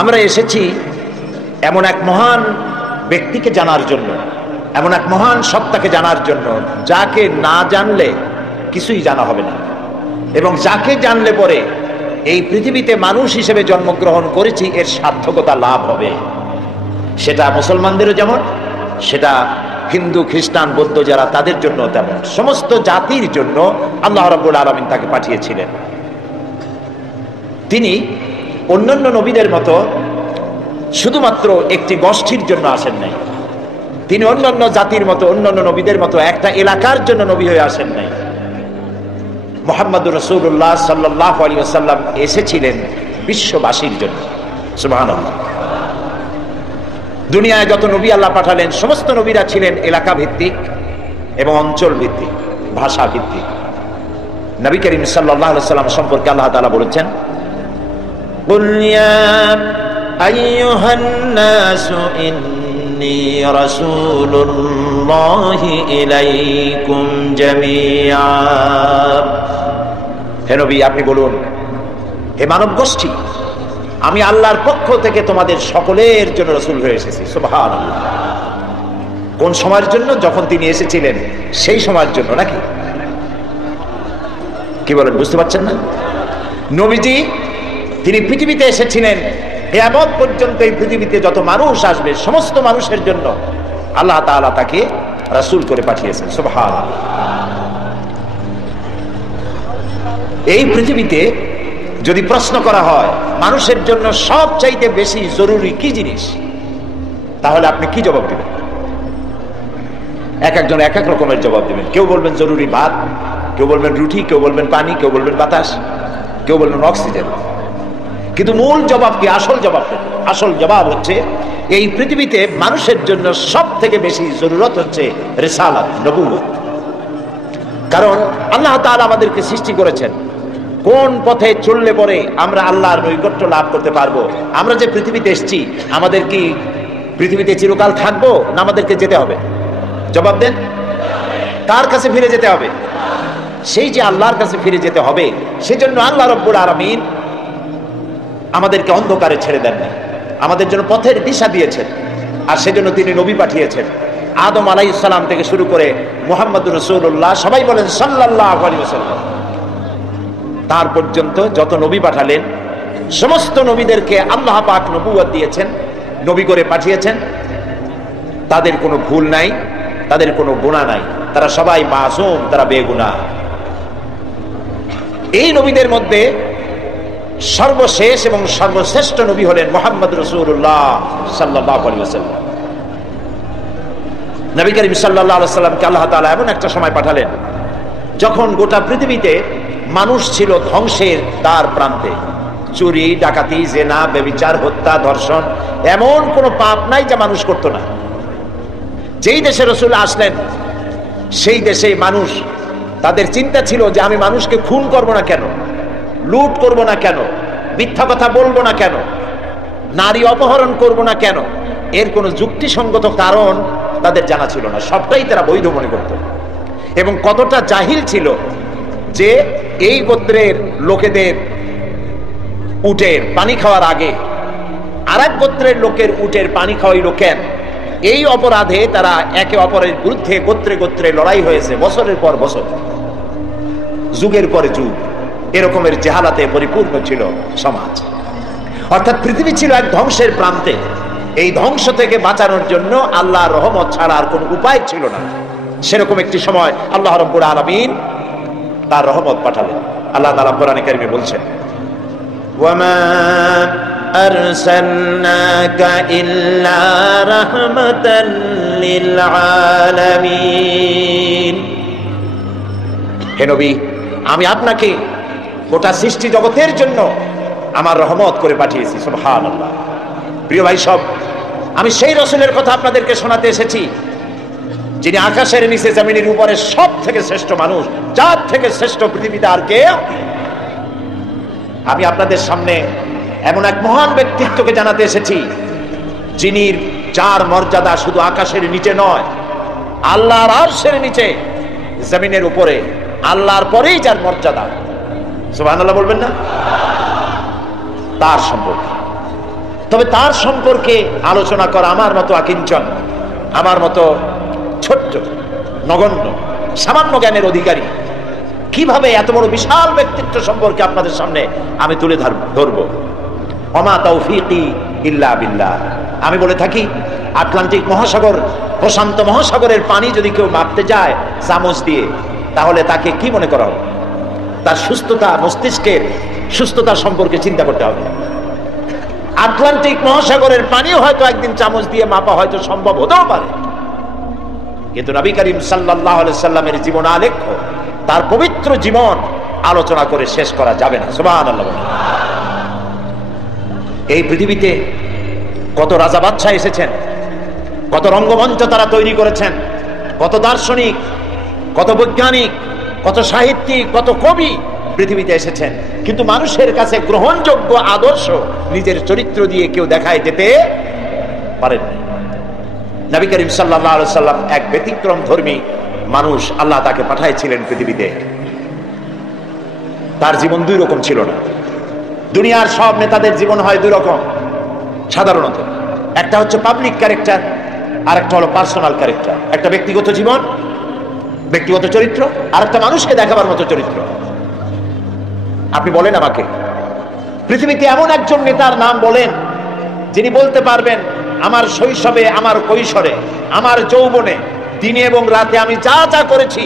আমরা এসেছি এমন এক মহান ব্যক্তিকে জানার জন্য, এমন এক মহান সত্তাকে জানার জন্য যাকে না জানলে কিছুই জানা হবে না, এবং যাকে জানলে পরে এই পৃথিবীতে মানুষ হিসেবে জন্মগ্রহণ করেছি এর সার্থকতা লাভ হবে। সেটা মুসলমানদেরও যেমন, সেটা হিন্দু খ্রিস্টান বৌদ্ধ যারা তাদের জন্য তেমন, সমস্ত জাতির জন্য আল্লাহ রাব্বুল আলামিন তাকে পাঠিয়েছিলেন। তিনি অন্যান্য নবীদের মতো শুধুমাত্র একটি গোষ্ঠীর জন্য আসেন নাই, তিনি অন্যান্য জাতির মতো অন্যান্য নবীদের মতো একটা এলাকার জন্য নবী হয়ে আসেন নাই। মুহাম্মদুর রাসূলুল্লাহ সাল্লাল্লাহু আলাইহি ওয়াসাল্লাম এসেছিলেন বিশ্ববাসীর জন্য। সুবহানাল্লাহ। দুনিয়ায় যত নবী আল্লাহ পাঠালেন সমস্ত নবীরা ছিলেন এলাকা ভিত্তিক এবং অঞ্চল ভিত্তিক, ভাষা ভিত্তিক। নবী করিম সাল্লাল্লাহু আলাইহি ওয়াসাল্লাম সম্পর্কে আল্লাহ তাআলা বলেছেন, কুল ইয়া আইয়ুহান নাসু ইন্নী রাসূলুল্লাহি ইলাইকুম জামিআ। হে নবী, আপনি বলুন, হে মানব গোষ্ঠী, আমি আল্লাহর পক্ষ থেকে তোমাদের সকলের জন্য রাসূল হয়ে এসেছি। সুবহানাল্লাহ। কোন সময়ের জন্য? যখন তিনি এসেছিলেন সেই সময়ের জন্য, নাকি কি বলেন? বুঝতে পারছেন না? নবীজি তিনি পৃথিবীতে এসেছিলেন কিয়ামত পর্যন্ত এই পৃথিবীতে যত মানুষ আসবে সমস্ত মানুষের জন্য আল্লাহ তাআলা তাকে রাসূল করে পাঠিয়েছেন। সুবহানাল্লাহ। এই পৃথিবীতে যদি প্রশ্ন করা হয় মানুষের জন্য সবচাইতে বেশি জরুরি কি জিনিস, তাহলে আপনি কি জবাব দিবেন? এক একজন এক এক রকমের জবাব দিবেন। কেউ বলবেন জরুরি ভাত, কেউ বলবেন রুটি, কেউ বলবেন পানি, কেউ বলবেন বাতাস, কেউ বলবেন অক্সিজেন। কিন্তু মূল জবাব কি? আসল জবাব, আসল জবাব হচ্ছে এই পৃথিবীতে মানুষের জন্য সব থেকে বেশি জরুরত হচ্ছে রিসালাত, নবুয়ত। কারণ আল্লাহ তাআলা আমাদেরকে সৃষ্টি করেছেন কোন পথে চললে পরে আমরা আল্লাহর নৈকট্য লাভ করতে পারবো। আমরা যে পৃথিবীতে এসেছি, আমাদের কি পৃথিবীতে চিরকাল থাকবো না আমাদেরকে যেতে হবে? জবাব দেন। কার কাছে ফিরে যেতে হবে? সেই যে আল্লাহর কাছে ফিরে যেতে হবে, সেজন্য আল্লাহ রাব্বুল আলামিন আমাদেরকে অন্ধকারে ছেড়ে দেন না, আমাদের জন্য পথের দিশা দিয়েছেন। আর সেজন্য তিনি নবী পাঠিয়েছেন। আদম আলাইহিস সালাম থেকে শুরু করে মুহাম্মদুর রাসূলুল্লাহ, সবাই বলেন সাল্লাল্লাহু আলাইহি ওয়াসাল্লাম, তার পর্যন্ত যত নবী পাঠালেন সমস্ত নবীদেরকে আল্লাহ পাক নবুয়ত দিয়েছেন, নবী করে পাঠিয়েছেন। তাদের কোনো ভুল নাই, তাদের কোনো গুনাহ নাই, তারা সবাই মাসুম, তারা বেগুনাহ। এই নবীদের মধ্যে সর্বশেষ এবং সর্বশ্রেষ্ঠ নবী হলেন মুহাম্মদ রাসূলুল্লাহ সাল্লাল্লাহু আলাইহি ওয়াসাল্লাম। নবী করিম সাল্লাল্লাহু আলাইহি ওয়াসাল্লামকে আল্লাহ তাআলা এমন একটা সময় পাঠালেন যখন গোটা পৃথিবীতে মানুষ ছিল ধ্বংসের দ্বার প্রান্তে। চুরি, ডাকাতি, জেনা, ব্যভিচার, হত্যা, ধর্ষণ, এমন কোনো পাপ নাই যা মানুষ করতো না। যেই দেশে রাসূল আসলেন সেই দেশে মানুষ, তাদের চিন্তা ছিল যে আমি মানুষকে খুন করব না কেন, লুট করব না কেন, মিথ্যা কথা বলবো না কেন, নারী অপহরণ করব না কেন। এর কোনো যুক্তিসঙ্গত কারণ তাদের জানা ছিল না, সবটাই তারা বৈধ মনে করত। এবং কতটা জাহিল ছিল যে এই গোত্রের লোকেদের উটের পানি খাওয়ার আগে আরেক গোত্রের লোকের উটের পানি খাওয়াইলো কেন, এই অপরাধে তারা একে অপরের বিরুদ্ধে গোত্রে গোত্রে লড়াই হয়েছে বছরের পর বছর, যুগের পরে যুগ। এরকমের জেহালাতে পরিপূর্ণ ছিল সমাজ। অর্থাৎ পৃথিবী ছিল এক ধ্বংসের প্রান্তে। এই ধ্বংস থেকে বাঁচানোর জন্য আল্লাহর রহমত ছাড়া আর কোনো উপায় ছিল না। সেরকম একটি সময় আল্লাহ রাব্বুল আলামিন তার রহমত পাঠালেন। আল্লাহ তাআলা কোরআনে কারিমে বলছেন, ওয়ামা আরসালনাকা ইল্লা রাহমাতাল লিল আলামিন। হে নবী, আমি আপনাকে গোটা সৃষ্টি জগতের জন্য আমার রহমত করে পাঠিয়েছি। সুবহানাল্লাহ। প্রিয় ভাই সব, আমি সেই রাসূলের কথা আপনাদেরকে শোনাতে এসেছি যিনি আকাশের নিচে জমিনের উপরে সব থেকে শ্রেষ্ঠ মানুষ, যার থেকে শ্রেষ্ঠ পৃথিবীতে আর কেউ। আমি আপনাদের সামনে এমন এক মহান ব্যক্তিত্বকে জানাতে এসেছি যিনি, যার মর্যাদা শুধু আকাশের নিচে নয়, আল্লাহর আরশের নিচে, জমিনের উপরে, আল্লাহর পরেই যার মর্যাদা। সুবহানাল্লাহ বলবেন না? তার সম্পর্কে তবে তার সম্পর্কে আলোচনা করা আমার মতো আকিঞ্চন, আমার মতো ছোট্ট নগণ্য সামান্য জ্ঞানের অধিকারী কিভাবে এত বড় বিশাল ব্যক্তিত্ব সম্পর্কে আপনাদের সামনে আমি তুলে ধরব। ওমা তাওফীকি ইল্লা বিল্লাহ। আমি বলে থাকি আটলান্টিক মহাসাগর, প্রশান্ত মহাসাগরের পানি যদি কেউ মাপতে যায় চামচ দিয়ে, তাহলে তাকে কি মনে করা হবে? তার সুস্থতা, মস্তিষ্কের সুস্থতা সম্পর্কে চিন্তা করতে হবে। আটলান্টিক মহাসাগরের পানিও হয়তো একদিন চামচ দিয়ে মাপা হয়তো সম্ভব হতেও পারে, কিন্তু নবী করিম সাল্লাল্লাহু আলাইহি সাল্লামের জীবন আলেখ্য, তার পবিত্র জীবন আলোচনা করে শেষ করা যাবে না। সুবহানাল্লাহ। এই পৃথিবীতে কত রাজা বাদশাহ এসেছেন, কত রঙ্গমঞ্চ তারা তৈরি করেছেন, কত দার্শনিক, কত বৈজ্ঞানিক, কত সাহিত্যিক, কত কবি পৃথিবীতে এসেছেন, কিন্তু মানুষের কাছে গ্রহণযোগ্য আদর্শ নিজের চরিত্র দিয়ে কেউ দেখায় যেতে পারেননি। নবী করিম সাল্লাল্লাহু আলাইহি সাল্লাম এক ব্যতিক্রম ধর্মী মানুষ, আল্লাহ তাকে পাঠাইছিলেন পৃথিবীতে। তার জীবন দুই রকম ছিল না। দুনিয়ার সব নেতাদের জীবন হয় দুই রকম সাধারণত। একটা হচ্ছে পাবলিক ক্যারেক্টার, আর একটা হলো পার্সোনাল ক্যারেক্টার। একটা ব্যক্তিগত জীবন, ব্যক্তিগত চরিত্র, আর একটা মানুষকে দেখাবার মতো চরিত্র। আপনি বলেন আমাকে, পৃথিবীতে এমন একজন নেতার নাম বলেন যিনি বলতে পারবেন আমার শৈশবে, আমার কৈশোরে, আমার যৌবনে, দিনে এবং রাতে আমি যা যা করেছি,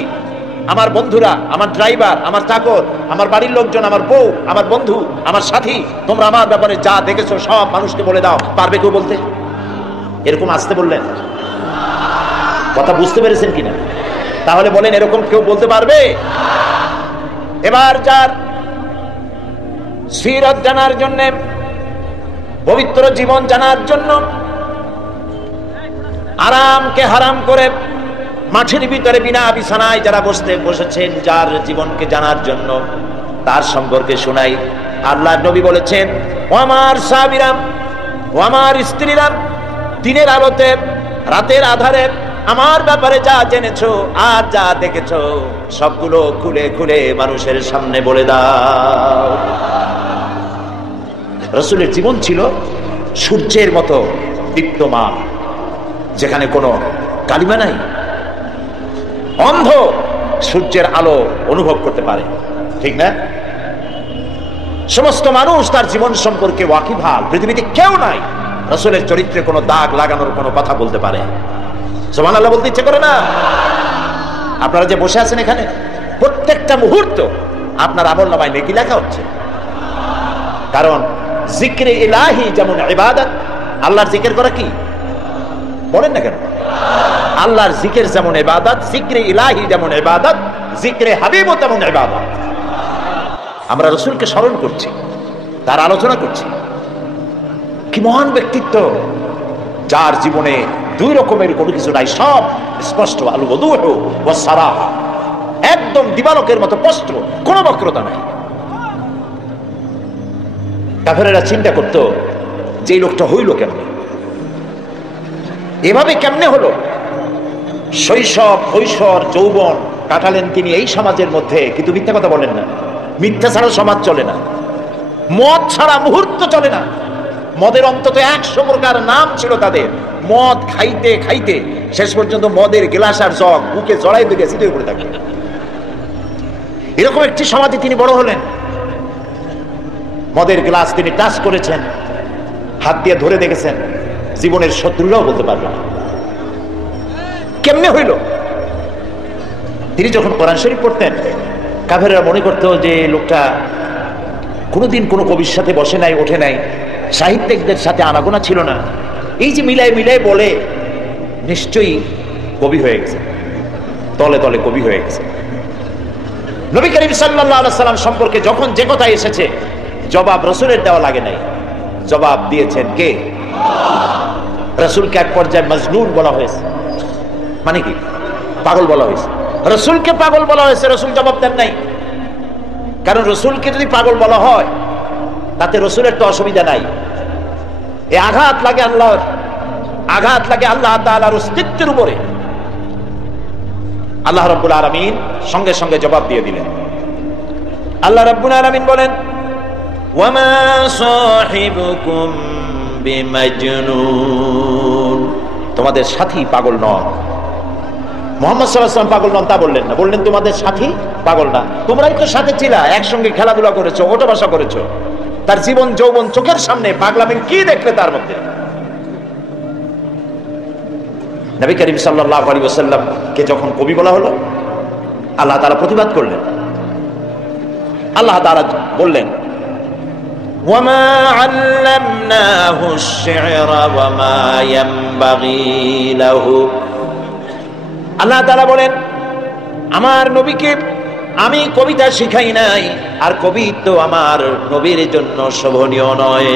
আমার বন্ধুরা, আমার ড্রাইভার, আমার চাকর, আমার বাড়ির লোকজন, আমার বউ, আমার বন্ধু, আমার সাথী, তোমরা আমার ব্যাপারে যা দেখেছো সব মানুষকে বলে দাও, পারবে কেউ বলতে? এরকম আসতে বললেন, কথা বুঝতে পেরেছেন কিনা? তাহলে বলেন এরকম কেউ বলতে পারবে? এবার যার সিরাত জানার জন্য, পবিত্র জীবন জানার জন্য আরামকে হারাম করে মাঠের ভিতরে বিনা বিছানায় যারা বসেছেন, যার জীবনকে জানার জন্য, তার সম্পর্কে শোনাই। আল্লাহর নবী বলেছেন, ও আমার সাহাবীরা, ও আমার স্ত্রীরা, দিনের আলোতে রাতের আধারে আমার ব্যাপারে যা জেনেছো আর যা দেখেছো সবগুলো খুলে খুলে মানুষের সামনে বলে দাও। রাসূলের জীবন ছিল সূর্যের মতো দীপ্তমান, যেখানে কোনো কালিমা নাই। অন্ধ সূর্যের আলো অনুভব করতে পারে, ঠিক না? সমস্ত মানুষ তার জীবন সম্পর্কে ওয়াকিবহাল। পৃথিবীতে কেউ নাই রাসূলের চরিত্রে কোনো দাগ লাগানোর কোনো কথা বলতে পারে। সুবহানাল্লাহ বলতে ইচ্ছে করে না? আপনারা যে বসে আছেন এখানে, প্রত্যেকটা মুহূর্ত আপনার আমলনামায় নেকি লেখা হচ্ছে। কারণ জিক্রে ইলাহি যেমন ইবাদত, আল্লাহর জিকির করা কি বলেন না কেন? আল্লাহর জিকির যেমন ইবাদত, জিক্রে ইলাহি যেমন ইবাদত, জিক্রে হাবিবও তেমন ইবাদত। আমরা রাসূলকে স্মরণ করছি, তার আলোচনা করছি। কি মহান ব্যক্তিত্ব, যার জীবনে দুই রকমের কোনো কিছু নাই, সব স্পষ্ট। আল ওয়াদুহু ওয়াস সারাহা, একদম দিবালোকের মতো স্পষ্ট, কোনো বক্রতা নাই। কাফেরেরা চিন্তা করতো যে এই লোকটা হইল কেমনে, এভাবে কেমনে হলো? শৈশব, কৈশোর, যৌবন কাটালেন তিনি এই সমাজের মধ্যে, কিন্তু মিথ্যা কথা বলেন না। মিথ্যা ছাড়া সমাজ চলে না, মদ ছাড়া মুহূর্ত চলে না। মদের অন্তত 100 প্রকার নাম ছিল তাদের। মদ খাইতে খাইতে শেষ পর্যন্ত মদের গ্লাস আর জগ বুকে জড়াই দিয়ে সিধে পড়ে থাকে। এরকম একটি সমাজে তিনি বড় হলেন। মদের গ্লাস তিনি টাচ করেছেন, হাত দিয়ে ধরে দেখেছেন, জীবনের শত্রুরাও বলতে পারবে না কেমনে হইল। তিনি যখন কোরআন শরীফ পড়তেন, কাফেররা মনে করত যে লোকটা কোনোদিন কোনো কবির সাথে বসে নাই, ওঠে নাই, সাহিত্যিকদের সাথে আনাগোনা ছিল না। এই যে মিলাই মিলাই বলে, নিশ্চয়ই কবি হয়ে গেছে, তলে তলে কবি হয়ে গেছে। নবী করিম সাল্লাল্লাহু আলাইহি সাল্লাম সম্পর্কে যখন যে কথা এসেছে, জবাব রাসূলের দেওয়া লাগে নাই, জবাব দিয়েছেন কে? রাসূলকে এক পর্যায়ে মজনুন বলা হয়েছে। মানে কি? পাগল বলা হয়েছে। রাসূলকে পাগল বলা হয়েছে, রাসূল জবাব দেন নাই। কারণ রাসূলকে যদি পাগল বলা হয়, তাতে রাসূলের তো অসুবিধা নাই। এই আঘাত লাগে আল্লাহর, আঘাত লাগে আল্লাহ তাআলার অস্তিত্বের উপরে। আল্লাহ রাব্বুল আলামিন সঙ্গে সঙ্গে জবাব দিয়ে দিলেন। আল্লাহ রাব্বুল আলামিন বলেন, ওয়ামা সাহিবুকুম বিমাজনুন, তোমাদের সাথী পাগল নন। মুহাম্মদ সাল্লাল্লাহু আলাইহি ওয়াসাল্লাম পাগল নন তা বললেন না, বললেন তোমাদের সাথী পাগল না। তোমরাই তো সাথে ছিলা, একসঙ্গে খেলাধুলা করেছো, ওঠা বসা করেছো। তার জীবন যৌবন চোখের সামনে, পাগলামির কি দেখলে তার মধ্যে? নবী করিম সাল্লাল্লাহু আলাইহি ওয়াসাল্লাম কে যখন কবি বলা হলো, আল্লাহ তাআলা প্রতিবাদ করলেন। আল্লাহ তাআলা বললেন, ওয়ামা আল্লামনাহু আশ-শি'রা ওয়ামা ইয়ানবাগী লাহু। আল্লাহ তাআলা বলেন, আমার নবীকে আমি কবিতা শিখাই নাই, আর কবি তো আমার নবীর জন্য শোভনীয় নয়।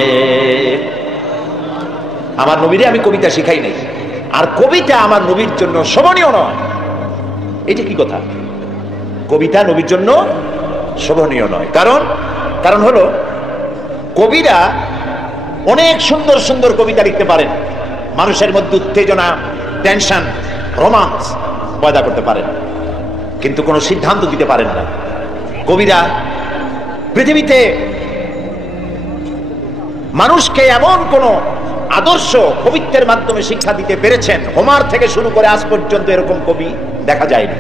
আমার নবীরে আমি কবিতা শিখাই নাই, আর কবিতা আমার নবীর জন্য শোভনীয় নয়। এটা কি কথা? কবিতা নবীর জন্য শোভনীয় নয়। কারণ হলো কবিরা অনেক সুন্দর সুন্দর কবিতা লিখতে পারেন, মানুষের মধ্যে উত্তেজনা, টেনশন, রোমান্স পয়দা করতে পারেন, কিন্তু কোনো সিদ্ধান্ত দিতে পারেন না। কবিরা পৃথিবীতে মানুষকে এমন কোন আদর্শ কবিত্বের মাধ্যমে শিক্ষা দিতে পেরেছেন, হোমার থেকে শুরু করে আজ পর্যন্ত এরকম কবি দেখা যায়নি।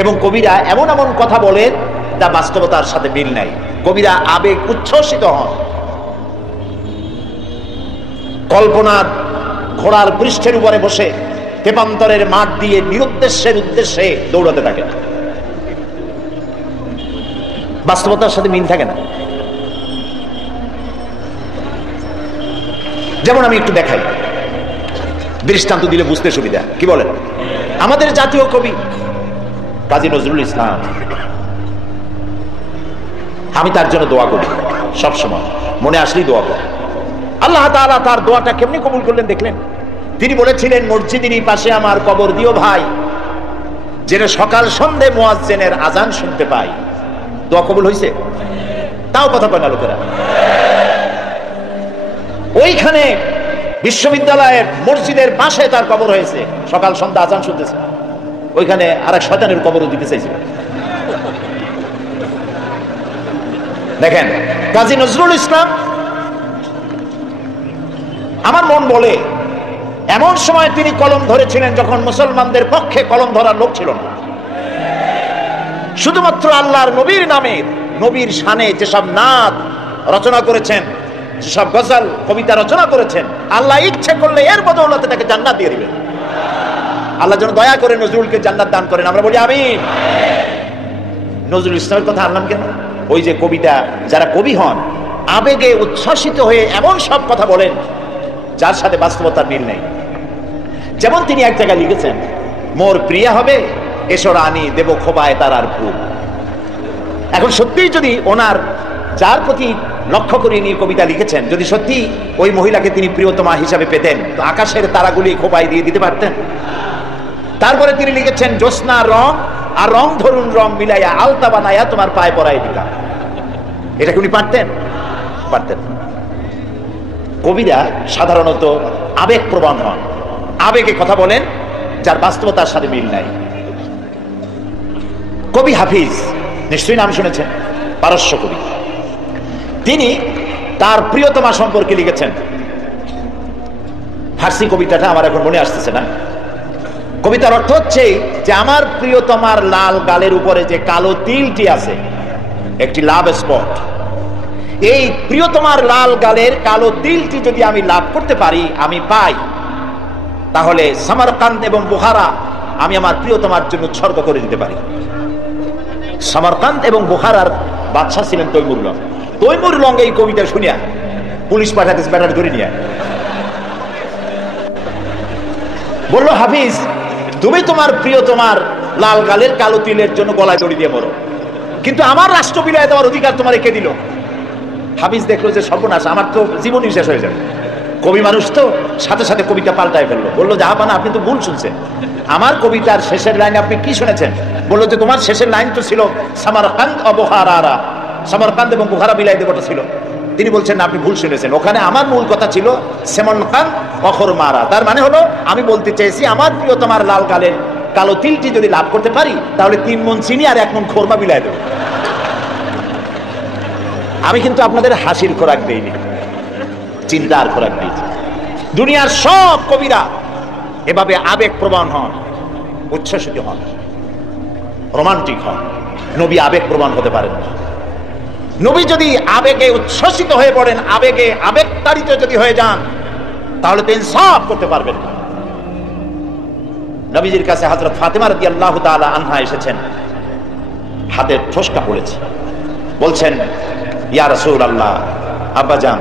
এবং কবিরা এমন এমন কথা বলেন যা বাস্তবতার সাথে মিল নাই। কবিরা আবেগ উচ্ছ্বসিত হন, কল্পনার ঘোড়ার পৃষ্ঠের উপরে বসে তেপান্তরের মাঠ দিয়ে নিরুদ্দেশ্যের উদ্দেশ্যে দৌড়াতে থাকে, বাস্তবতার সাথে মিল থাকে না। যেমন আমি একটু দেখাই, দৃষ্টান্ত দিলে বুঝতে সুবিধা। কি বলেন? আমাদের জাতীয় কবি কাজী নজরুল ইসলাম, আমি তার জন্য দোয়া করি সব সময়, মনে আসলেই দোয়া করি। আল্লাহ তাআলা তার দোয়াটা কেমনি কবুল করলেন দেখলেন? তিনি বলেছিলেন, মসজিদেরই পাশে আমার কবর দিও ভাই, যেন সকাল সন্ধে মুয়াজ্জিনের আজান শুনতে পাই। দোয়া কবুল হয়েছে? তাও কথা কয় না লোকেরা। ওইখানে বিশ্ববিদ্যালয়ের মসজিদের পাশে তার কবর হয়েছে, সকাল সন্ধ্যা আজান শুনতেছে। ওইখানে আরেক শয়তানের কবরও দিতে চাইছিল। দেখেন, কাজী নজরুল ইসলাম, আমার মন বলে এমন সময় তিনি কলম ধরেছিলেন যখন মুসলমানদের পক্ষে কলম ধরার লোক ছিল না। শুধুমাত্র আল্লাহর নবীর নামে, নবীর শানে যেসব নাত রচনা করেছেন, যেসব গজল কবিতা রচনা করেছেন, আল্লাহ ইচ্ছে করলে এর বদৌলতে তাকে জান্নাত দিয়ে দিবেন। আল্লাহ যেন দয়া করে নজরুলকে জান্নাত দান করেন, আমরা বলি আমিন। নজরুল ইসলামের কথা আনলাম কেন? ওই যে কবিতা, যারা কবি হন আবেগে উচ্ছ্বাসিত হয়ে এমন সব কথা বলেন যার সাথে বাস্তবতার মিল নেই। যেমন তিনি এক জায়গায় লিখেছেন, মোর প্রিয়া হবে এসো রানী দেব খোবায় তারার ফুল। এখন সত্যিই যদি ওনার যার প্রতি লক্ষ্য করে নিয়ে কবিতা লিখেছেন, যদি সত্যি ওই মহিলাকে তিনি প্রিয়তমা হিসাবে পেতেন, তো আকাশের তারাগুলি খোবায় দিয়ে দিতে পারতেন। তারপরে তিনি লিখেছেন, জ্যোৎস্না রং আর রং ধরুন রং মিলাইয়া আলতা বানাইয়া তোমার পায়ে পরাই দিলাম। এটা কি উনি পারতেন? পারতেন। কবিরা সাধারণত আবেগ প্রবণ হন, আবেগে কথা বলেন যার বাস্তবতার সাথে মিল নাই। কবি হাফিজ নিশ্চয়ই নাম শুনেছেন, পারস্য কবি। তিনি তার প্রিয়তমা সম্পর্কে লিখেছেন। ফার্সি কবিতাটা আমার এখন মনে আসতেছে না। কবিতার অর্থ হচ্ছে যে আমার প্রিয়তমার লাল গালের উপরে যে কালো তিলটি আছে, একটি লাভ স্পট, এই প্রিয়তমার লাল গালের কালো তিলটি যদি আমি লাভ করতে পারি, আমি পাই, তাহলে সামারকান্দ এবং বুখারা আমি আমার প্রিয়তমার জন্য উৎসর্গ করে দিতে পারি। সামারকান্দ এবং বুখারার বাদশা ছিলেন তৈমুর লং। তৈমুর লং এই কবিতা শুনিয়া পুলিশ পাঠাতে ব্যাটার ধরে নিয়ে বলল, হাফিজ তুমি তোমার প্রিয়তমার লাল গালের কালো তিলের জন্য গলায় দড়ি দিয়ে মরো, কিন্তু আমার রাষ্ট্র বিলায় দেওয়ার অধিকার তোমার কে দিল? হাফিজ দেখলো যে সর্বনাশ, আমার তো জীবনই শেষ হয়ে যাবে। কবি মানুষ তো সাথে সাথে কবিতা পাল্টায় ফেললো। বললো, জাহাপানা আপনি তো ভুল শুনছেন, আমার কবিতার শেষের লাইন আপনি কি শুনেছেন? বললো যে তোমার শেষের লাইন তো ছিল সামারকান্দ ও বুখারা, সামারকান্দ এবং বুখারা বিলাই দেবটা ছিল। তিনি বলছেন আপনি ভুল শুনেছেন, ওখানে আমার মূল কথা ছিল সেমনকান অখর মারা। তার মানে হলো আমি বলতে চেয়েছি আমার প্রিয়তমার লাল গালের কালো তিলটি যদি লাভ করতে পারি, তাহলে 3 মণ চিনি আর 1 মণ খোরমা বিলাই দেব। আমি কিন্তু আপনাদের হাসির খোরাক দেইনি, চিন্তার খোরাক দিয়েছে। দুনিয়ার সব কবিরা এভাবে আবেগ প্রবণ হন, উচ্ছ্বসিত হন, রোমান্টিক হন। নবী আবেগ প্রবণ হতে পারেন না। নবী যদি আবেগে উচ্ছ্বসিত হয়ে পড়েন, আবেগে আবেগতাড়িত যদি হয়ে যান, তাহলে তো ইনসাফ করতে পারবেন না। নবীজির কাছে হযরত ফাতেমা রাদিয়াল্লাহু তাআলা আনহা এসেছেন, হাতের ঠোসকা পড়েছে, বলছেন ইয়া রাসূলুল্লাহ, আব্বাজান,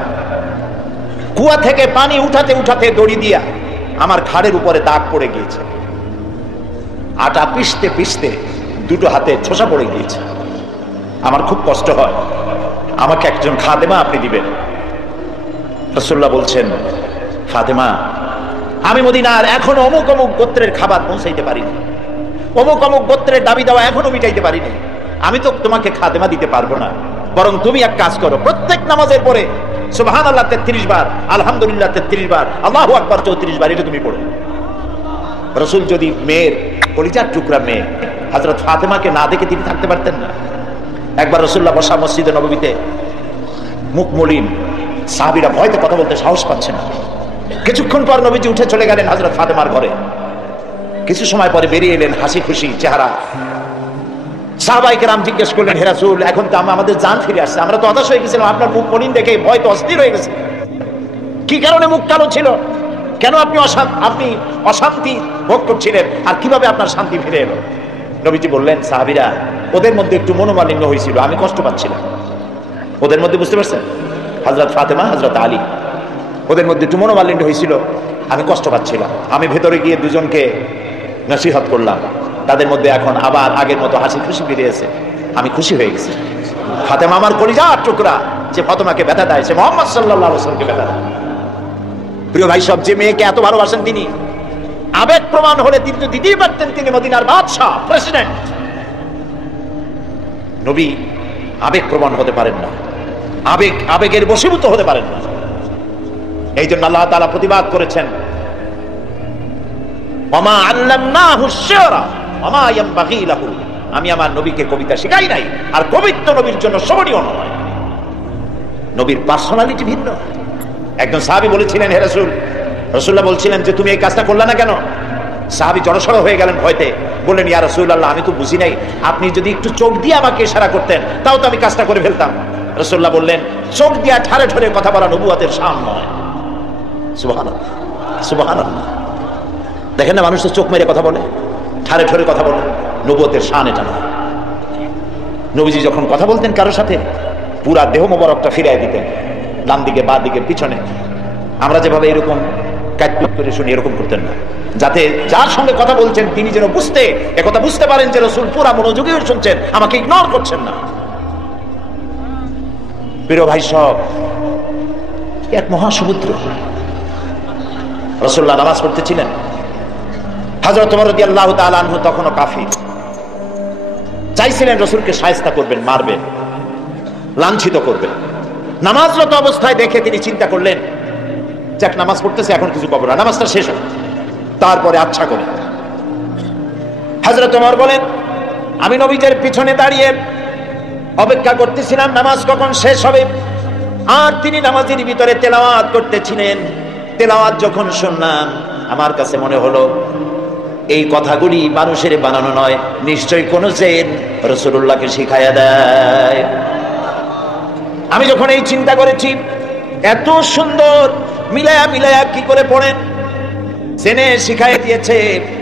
কুয়া থেকে পানি উঠাতে উঠাতে দড়ি দিয়া আমার ঘাড়ের উপরে দাগ পড়ে গিয়েছে, আটা পিষতে পিষতে দুটো হাতে ছোসা পড়ে গিয়েছে, আমার খুব কষ্ট হয়, আমাকে একজন খাদেমা আপনি দিবেন। রাসূলুল্লাহ বলছেন, ফাতেমা, আমি মদিনার এখনো অমুক অমুক গোত্রের খাবার পৌঁছাইতে পারিনি, অমুক অমুক গোত্রের দাবি দেওয়া এখনো মিটাইতে পারিনি, আমি তো তোমাকে খাদেমা দিতে পারবো না। বরং তুমি এক কাজ করো, প্রত্যেক নামাজের পরে সুবহানাল্লাহ 33 বার, আলহামদুলিল্লাহ 33 বার, আল্লাহু আকবার 34 বার, এটা তুমি পড়ো। রাসূল যদি মেয়ের কলিজার টুকরা মেয়ে হযরত ফাতেমাকে না দেখে তিনি থাকতে পারতেন না। একবার রাসূলুল্লাহ বসা মসজিদে নববীতে, মুখ মলিন, সাহাবীরা ভয়তে কথা বলতে সাহস পাচ্ছে না। কিছুক্ষণ পর নবীজি উঠে চলে গেলেন হযরত ফাতেমার ঘরে। কিছু সময় পরে বেরিয়ে এলেন হাসি খুশি চেহারা। সাহাবায়ে কেরাম জিজ্ঞেস করলেন, হে রাসূল, এখন তো আমাদের জান ফিরে আসছে, আমরা তো হতাশ হয়ে গেছিলাম, আপনার মুখ মলিন দেখে ভয় তো অস্থির হয়ে গেছে। কি কারণে মুখ কালো ছিল? কেন আপনি অশান্তি ভোগ করছিলেন? আর কিভাবে আপনার শান্তি ফিরে এলো? নবীজি বললেন, সাহাবীরা, ওদের মধ্যে একটু মনোমালিন্য হয়েছিল, আমি কষ্ট পাচ্ছিলাম। ওদের মধ্যে, বুঝতে পারছেন, হযরত ফাতেমা, হযরত আলী, ওদের মধ্যে একটু মনোমালিন্য হয়েছিল, আমি কষ্ট পাচ্ছিলাম। আমি ভেতরে গিয়ে দুজনকে নসিহত করলাম, তাদের মধ্যে এখন আবার আগের মতো হাসি খুশি ফিরেছে, আমি খুশি হয়ে গেছি। ফাতেমা আমার কলিজার টুকরা, যে ফাতেমাকে ব্যথা দেয় সে মুহাম্মদ সাল্লাল্লাহু আলাইহি ওয়াসাল্লামকে ব্যথা দেয়। প্রিয় ভাই সব, যে মেয়েকে এত ভালোবাসেন তিনি, আবেগ প্রমাণ হলে তিনি তো দিতেই পারতেন, তিনি মদিনার বাদশাহ, প্রেসিডেন্ট। নবী আবেগ প্রমাণ হতে পারেন না, আবেগের বশীভূত হতে পারেন না। এই জন্য আল্লাহ তাআলা প্রতিবাদ করেছেন, ওয়ামা আল্লামনাহু শি'রা ওয়ামা ইয়ানবাগী লাহু, আমি আমার নবীকে কবিতা শেখাই নাই, আর কবিত্ব নবীর জন্য শোভনীয় নয়। নবীর পার্সোনালিটি ভিন্ন। একজন সাহাবী বলেছিলেন, হে রাসূল, রাসূলুল্লাহ বলছিলেন যে তুমি এই কাজটা করলে না কেন? সাহাবী জড়সড় হয়ে গেলেন ভয়তে, বললেন, ইয়া রাসূলুল্লাহ, আমি তো বুঝি নাই, আপনি যদি একটু চোখ দিয়ে আমাকে ইশারা করতেন তাও তো আমি কাজটা করে ফেলতাম। রাসূলুল্লাহ বললেন, চোখ দিয়ে ঠাড়ে ঠাড়ে কথা বলা নবুয়তের শান নয়। সুবহানাল্লাহ, সুবহানাল্লাহ। দেখেন না, মানুষ তো চোখ মেরে কথা বলে, ঠাড়ে ঠাড়ে কথা বলে, নবুয়তের শান এটা নয়। নবীজি যখন কথা বলতেন কারোর সাথে, পুরা দেহ মোবারকটা ফিরিয়ে দিতেন, ডান দিকে, বা দিকে, পিছনে। আমরা যেভাবে এরকম কাটপিট করে শুনি, এরকম করতেন না, যাতে যার সঙ্গে কথা বলছেন তিনি যেন একথা বুঝতে পারেন যে রাসূল পুরা মনোযোগী হয়ে শুনছেন, আমাকে ইগনোর করছেন না। প্রিয় ভাই সব, এক মহাসমুদ্র। রাসূলুল্লাহ নামাজ পড়তেছিলেন, হযরত ওমর রাদিয়াল্লাহু তাআলা আনহু তখনও কাফির, চাইছিলেন রাসূলকে শায়েস্তা করবেন, মারবেন, লাঞ্ছিত করবেন। নামাজরত অবস্থায় দেখে তিনি চিন্তা করলেন, যাক নামাজ পড়তেছে, এখন কিছু করব না, নামাজটা শেষ হোক, তারপরে আচ্ছা করে। হযরত ওমর বলেন, আমি নবীজের পিছনে দাঁড়িয়ে অপেক্ষা করতেছিলাম নামাজ কখন শেষ হবে, আর তিনি নামাজের ভিতরে তেলাওয়াত করতেছিলেন। তেলাওয়াত যখন শুনলাম, আমার কাছে মনে হলো এই কথাগুলি মানুষের বানানো নয়, নিশ্চয়ই কোন জিন রাসূলুল্লাহকে শিখায়া দেয়। আমি যখন এই চিন্তা করেছি, এত সুন্দর মিলায়া কি করে পড়েন, জেনে শিখাই দিয়েছে,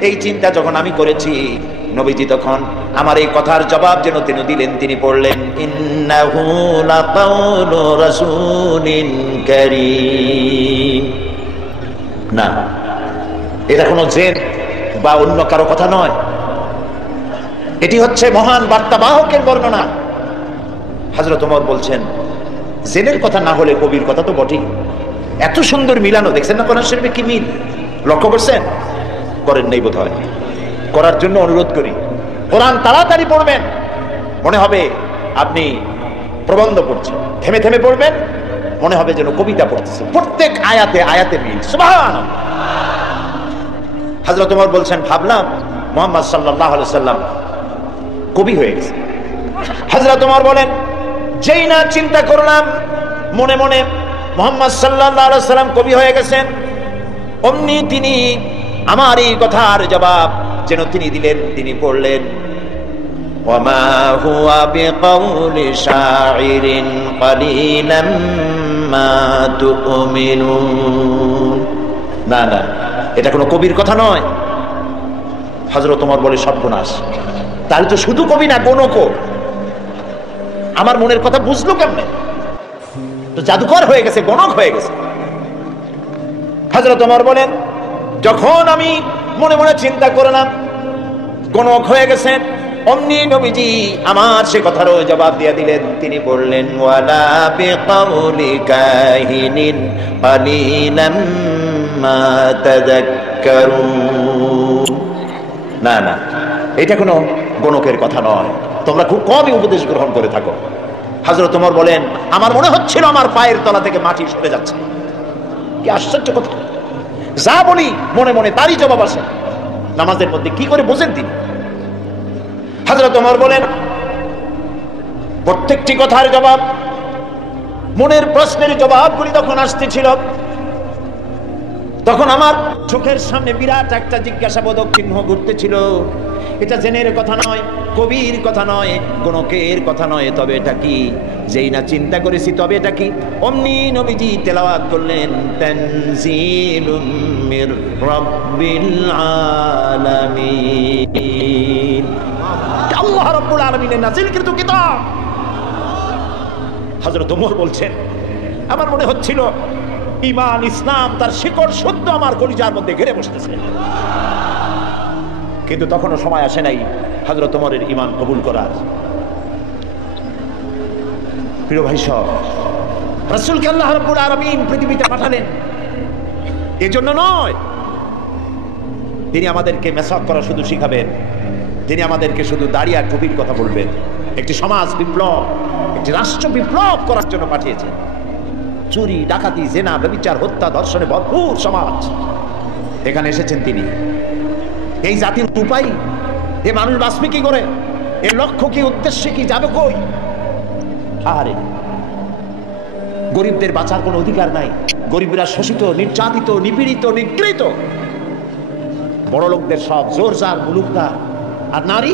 এই চিন্তা যখন আমি করেছি, নবীজি তখন আমার এই কথার জবাব যেন তিনি দিলেন। তিনি পড়লেন, ইন্নাহু লাকাউলু রাসূলিন কারীম। না, এটা কোনো জিন বা অন্য কারো কথা নয়, এটি হচ্ছে মহান বার্তাবাহকের বর্ণনা। হযরত ওমর বলছেন, জিনের কথা না হলে কবির কথা তো বটেই। এত সুন্দর মিলানো, দেখছেন না কোরআন শরীফে কি মিল? লক্ষ্য করছেন? করেন নাই বোধ হয়, করার জন্য অনুরোধ করি। কোরআন তাড়াতাড়ি পড়বেন, মনে হবে আপনি প্রবন্ধ পড়ছেন, থেমে থেমে পড়বেন, মনে হবে যেন কবিতা পড়তেছে। প্রত্যেক আয়াতে আয়াতে মিল। সুবহানাল্লাহ। হযরত ওমর বলছেন, ভাবলাম মুহাম্মদ সাল্লাল্লাহু আলাইহি সাল্লাম কবি হয়ে গেছে। হযরত ওমর বলেন, যেই না চিন্তা করলাম মনে মনে মুহাম্মদ সাল্লাল্লাহু আলাইহি ওয়াসাল্লাম কবি হয়ে গেছেন, অমনি তিনি আমার এই কথার জবাব যেন তিনি দিলেন। তিনি পড়লেন, ওয়ামা হুয়া বিকাউলি শাইরিন কালিলাম মা তুমিনুন। না না, এটা কোনো কবির কথা নয়। হযরত ওমর বলে, সর্বনাশ, তাহলে তো শুধু কবি না, গণকও। আমার মনের কথা বুঝলো কেমনে? তো জাদুকর হয়ে গেছে, গণক হয়ে গেছে। হযরত ওমর বলেন, যখন আমি মনে মনে চিন্তা করলাম গণক হয়ে গেছেন, অমনি নবীজি আমার সে কথারও জবাব দিয়ে দিলেন। তিনি বললেন, ওয়ালা বিকাউলি কাহিনিন কালিলাম মা তাযাক্কারুন। না না, এটা কোনো গণকের কথা নয়, তোমরা খুব কমই উপদেশ গ্রহণ করে থাকো। হযরত ওমর বলেন, আমার মনে হচ্ছিল আমার পায়ের তলা থেকে মাটি সরে যাচ্ছে। কি আশ্চর্য কথা! যা বলি মনে মনে তারই জবাব আসে। নামাজের মধ্যে কি করে বোঝেন তিনি? হযরত ওমর বলেন, প্রত্যেকটি কথার জবাব, মনের প্রশ্নের জবাবগুলি তখন আসতেছিল, তখন আমার চোখের সামনে বিরাট একটা জিজ্ঞাসাবোধক চিহ্ন ঘুরতেছিল। এটা জেনের কথা নয়, কবির কথা নয়, গণকের কথা নয়, তবে এটা কি? যেই না চিন্তা করেছি তবে এটা কি, অমনি নবীজি তেলাওয়াত করলেন, তানজিলুম মির রাব্বিল আলামিন। আল্লাহ রাব্বুল আলামিনের নাযিলকৃত কিতাব। হযরত ওমর বলছেন, আমার মনে হচ্ছিল ঈমান ইসলাম তার শিকড় সত্য আমার কলিজার মধ্যে ঘিরে বসতেছে। কিন্তু তখনও সময় আসে নাই হযরত ওমরের ঈমান কবুল করার। প্রিয় ভাই সব, রাসূলকে আল্লাহ রাব্বুল আলামিন পৃথিবীতে পাঠালেন এজন্য নয়, তিনি আমাদেরকে মেসাক করা শুধু শিখাবেন, তিনি আমাদেরকে শুধু দাড়ি আর টুপির কথা বলবেন। একটি সমাজ বিপ্লব, একটি রাষ্ট্র বিপ্লব করার জন্য পাঠিয়েছেন। চুরি, ডাকাতি, জেনা, ব্যভিচার, হত্যা, ধর্ষণে ভরপুর সমাজ, এখানে এসেছেন তিনি। এই জাতির উপায়, এ মানুষ বাঁচবে কি করে? এর লক্ষ্য কি, উদ্দেশ্য কি, যাবে কই? আরে গরিবদের বাঁচার কোনো অধিকার নাই। গরিবরা শোষিত, নির্যাতিত, নিপীড়িত, নিগৃহীত। বড় লোকদের সব জোরজার, মুলুকদার। আর নারী,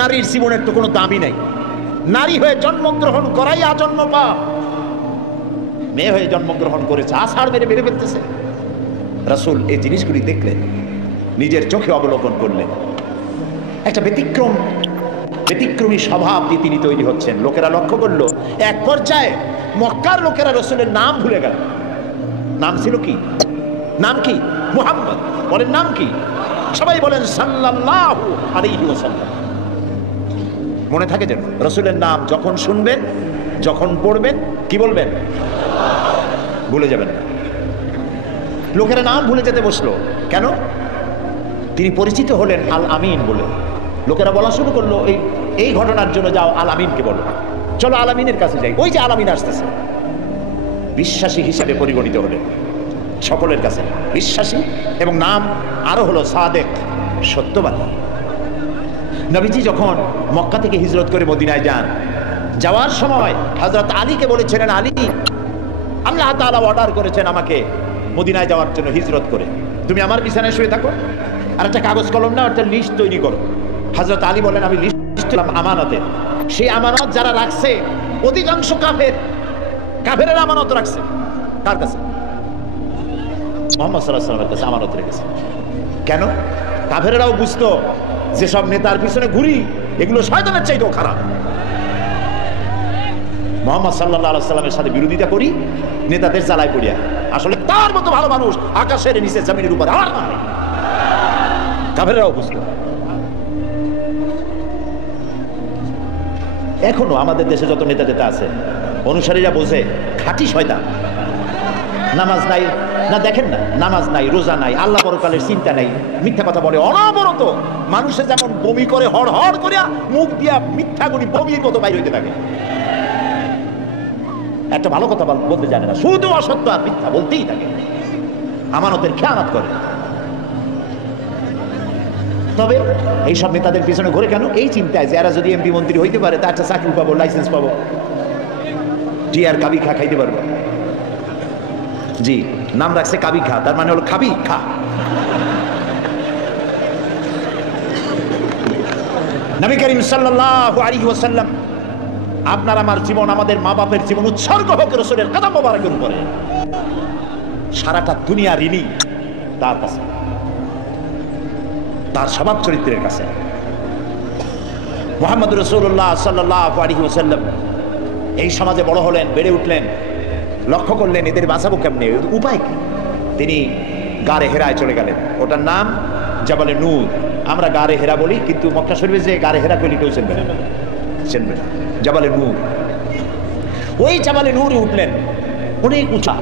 নারীর জীবনের তো কোনো দামই নাই। নারী হয়ে জন্মগ্রহণ করাই আজন্ম পাপ। মেয়ে হয়ে জন্মগ্রহণ করেছে, আষাঢ় মেরে বেড়ে ফেলতেছে। রাসূল এই জিনিসগুলি দেখলেন, নিজের চোখে অবলোকন করলেন। একটা ব্যতিক্রমী স্বভাব দিয়ে তিনি তৈরি হচ্ছেন। লোকেরা লক্ষ্য করলো, এক পর্যায়ে মক্কার লোকেরা রাসূলের নাম ভুলে গেল। নাম ছিল কি? নাম কি? মুহাম্মদ। বলেন নাম কি? সবাই বলেন সাল্লাল্লাহু আলাইহি ওয়াসাল্লাম। মনে থাকে যেন রাসূলের নাম যখন শুনবেন, যখন পড়বেন, কি বলবেন? ভুলে যাবেন না। লোকেরা নাম ভুলে যেতে বসলো কেন? তিনি পরিচিত হলেন আল আমিন বলে। লোকেরা বলা শুরু করলো, এই ঘটনার জন্য যাও আল আমিনকে বলো, চলো আল আমিনের কাছে যাই। ওই যে আল আমিন আসতেছে। বিশ্বাসী হিসেবে পরিগণিত হলেন সকলের কাছে, বিশ্বাসী, এবং নাম আরো হলো সাদেক, সত্যবাদী। নবীজি যখন মক্কা থেকে হিজরত করে মদিনায় যান, যাওয়ার সময় হযরত আলীকে বলেছিলেন, আলী, আল্লাহ তাআলা অর্ডার করেছেন আমাকে মদিনায় যাওয়ার জন্য হিজরত করে, তুমি আমার বিছানায় শুয়ে থাকো, আর একটা কাগজ কলম না, একটা লিস্ট তৈরি করো। হযরত আলী বলেন, আমি লিস্ট আমানতের। সেই আমানত যারা রাখছে অধিকাংশ কাফেরের আমানত রাখছে। কার কাছে? মুহাম্মদ সাল্লাল্লাহু আলাইহি ওয়াসাল্লামের কাছে আমানত রেখেছে। কেন? কাফেরেরাও বুঝতো যে সব নেতার পিছনে ঘুরি, এগুলো শয়তানের চাইতেও খারাপ। মুহাম্মদ সাল্লাল্লাহু আলাইহি ওয়াসাল্লামের সাথে বিরোধিতা করি নেতাদের জ্বালায় পড়িয়া। আসলে তার মতো ভালো মানুষ আকাশের নিচে জমিনের উপরে আর নাই। কাফেররাও বুঝলো। এখনো আমাদের দেশে যত নেতা যেটা আছে, অনুসারীরা বোঝে খাঁটি শয়তান। নামাজ নাই না, দেখেন না, নামাজ নাই, রোজা নাই, আল্লাহ পরকালের চিন্তা নাই, মিথ্যা কথা বলে অনবরত। মানুষে যেমন বমি করে হড় হড় করিয়া মুখ দিয়া মিথ্যা করি বমির মতো বাইর হইতে থাকে। একটা ভালো কথা বলতে জানে না, শুধু অসত্য আর মিথ্যা বলতেই থাকে, আমানতের খেয়ানত করে। তবে এইসব নেতাদের পিছনে ঘুরে কেন? এই চিন্তায় যে এরা যদি এমপি মন্ত্রী হইতে পারে, তা একটা চাকরি পাবো, লাইসেন্স পাবো, টিআর কাবি খাইতে পারবো। জি, নাম রাখছে কাবি খা, তার মানে হলো খাবি খা। নবী করিম সাল্লাল্লাহু আলাইহি ওয়াসাল্লাম, আপনার আমার জীবন, আমাদের মা বাপের জীবন উৎসর্গ হোক রাসূলের কদম মোবারকের উপরে। সারাটা দুনিয়া ঋণী তার কাছে, তার স্বভাব চরিত্রের কাছে। মুহাম্মদ রাসূলুল্লাহ সাল্লাল্লাহু আলাইহি ওয়াসাল্লাম এই সমাজে বড় হলেন, বেড়ে উঠলেন, লক্ষ্য করলেন এদের বাঁচাবো কেমনে, উপায় কি? তিনি গারে হেরায় চলে গেলেন। ওটার নাম জাবালে নূর। আমরা গারে হেরা বলি, কিন্তু মক্কা শরীফে যে গারে হেরা কইলি কেউ চিনবে না, চিনবে না। জাবালে নূর, ওই জাবালে নূরে উঠলেন, অনেক উঁচা।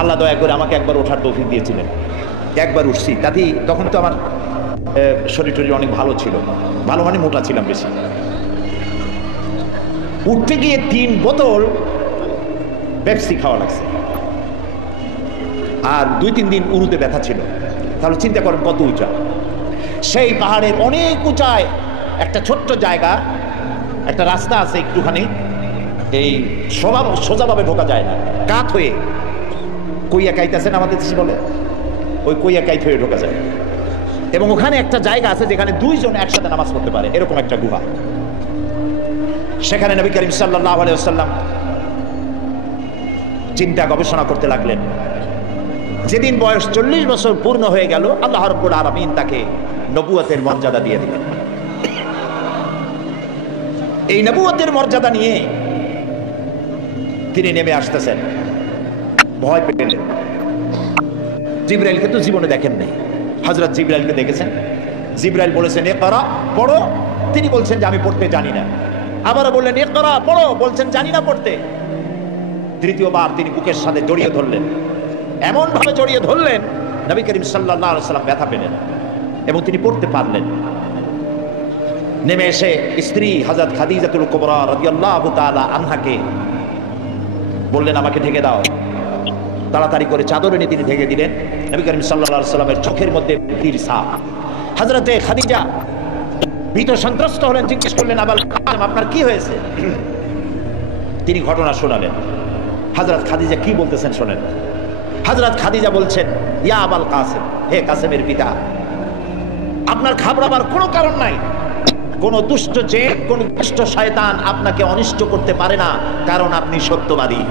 আল্লাহ দয়া করে আমাকে একবার ওঠার তৌফিক দিয়েছিলেন, একবার উঠছি। তাতেই তখন তো আমার শরীর টরীর অনেক ভালো ছিল, ভালো মানে মোটা ছিলাম বেশি। উঠতে গিয়ে 3 বোতল পেপসি খাওয়া লাগছে, আর 2-3 দিন উরুতে ব্যথা ছিল। তাহলে চিন্তা করেন কত উঁচা। সেই পাহাড়ের অনেক উঁচায় একটা ছোট্ট জায়গা, একটা রাস্তা আছে একটুখানি, এই সোজাভাবে ঢোকা যায় না, কাত হয়ে কইয়া কাইতেছেন আমাদের দেশে বলে, ওই কইয়া কাইত হয়ে ঢোকা যায়। এবং ওখানে একটা জায়গা আছে যেখানে 2 জন একসাথে নামাজ পড়তে পারে, এরকম একটা গুহা। সেখানে নবী করিম সাল্লাল্লাহু আলাইহি ওয়াসাল্লাম চিন্তা গবেষণা করতে লাগলেন। যেদিন বয়স 40 বছর পূর্ণ হয়ে গেল, আল্লাহ রাব্বুল আলামিন তাকে নবুয়তের মর্যাদা দিয়ে দিলেন। এই নবুয়তের মর্যাদা নিয়ে তিনি নেমে আসতেছেন, ভয় পেলেন। জিবরাইলকে তো জীবনে দেখেন নাই, হযরত জিবরাইলকে দেখেছেন। জিবরাইল বলেছেন ইকরা, পড়ো। তিনি বলছেন যে আমি পড়তে জানি না। আবার বললেন ইকরা, পড়ো, বলছেন জানি না পড়তে। তৃতীয়বার তিনি বুকের সাথে জড়িয়ে ধরলেন, এমন ভাবে জড়িয়ে ধরলেন নবী করিম সাল্লাল্লাহু আলাইহি ওয়াসাল্লাম ব্যথা পেলেন এবং তিনি পড়তে পারলেন। নেমে এসে স্ত্রী হযরত খাদিজাতুল কুবরা রাদিয়াল্লাহু তাআলা আনহাকে বললেন আমাকে ঢেকে দাও। তাড়াতাড়ি করে চাদর এনে তিনি ঢেকে দিলেন। নবী করিম সাল্লাল্লাহু আলাইহি ওয়াসাল্লামের চোখের মধ্যে ভীতির ছাপ। হযরতে খাদিজা ভীত সন্ত্রস্ত হলেন, জিজ্ঞেস করলেন আবাল কাসেম আপনার কি হয়েছে? তিনি ঘটনা শোনালেন। হযরত খাদিজা কি বলতেছেন শোনেন। হযরত খাদিজা বলছেন ইয়া আবাল কাসেম, হে কাসেমের পিতা, আপনার ঘাবড়াবার কোনো কারণ নাই। কোন দুষ্ট জিন, কোন দুষ্ট শয়তান আপনাকে অনিষ্ট করতে পারে না, কারণ আপনি সত্যবাদী।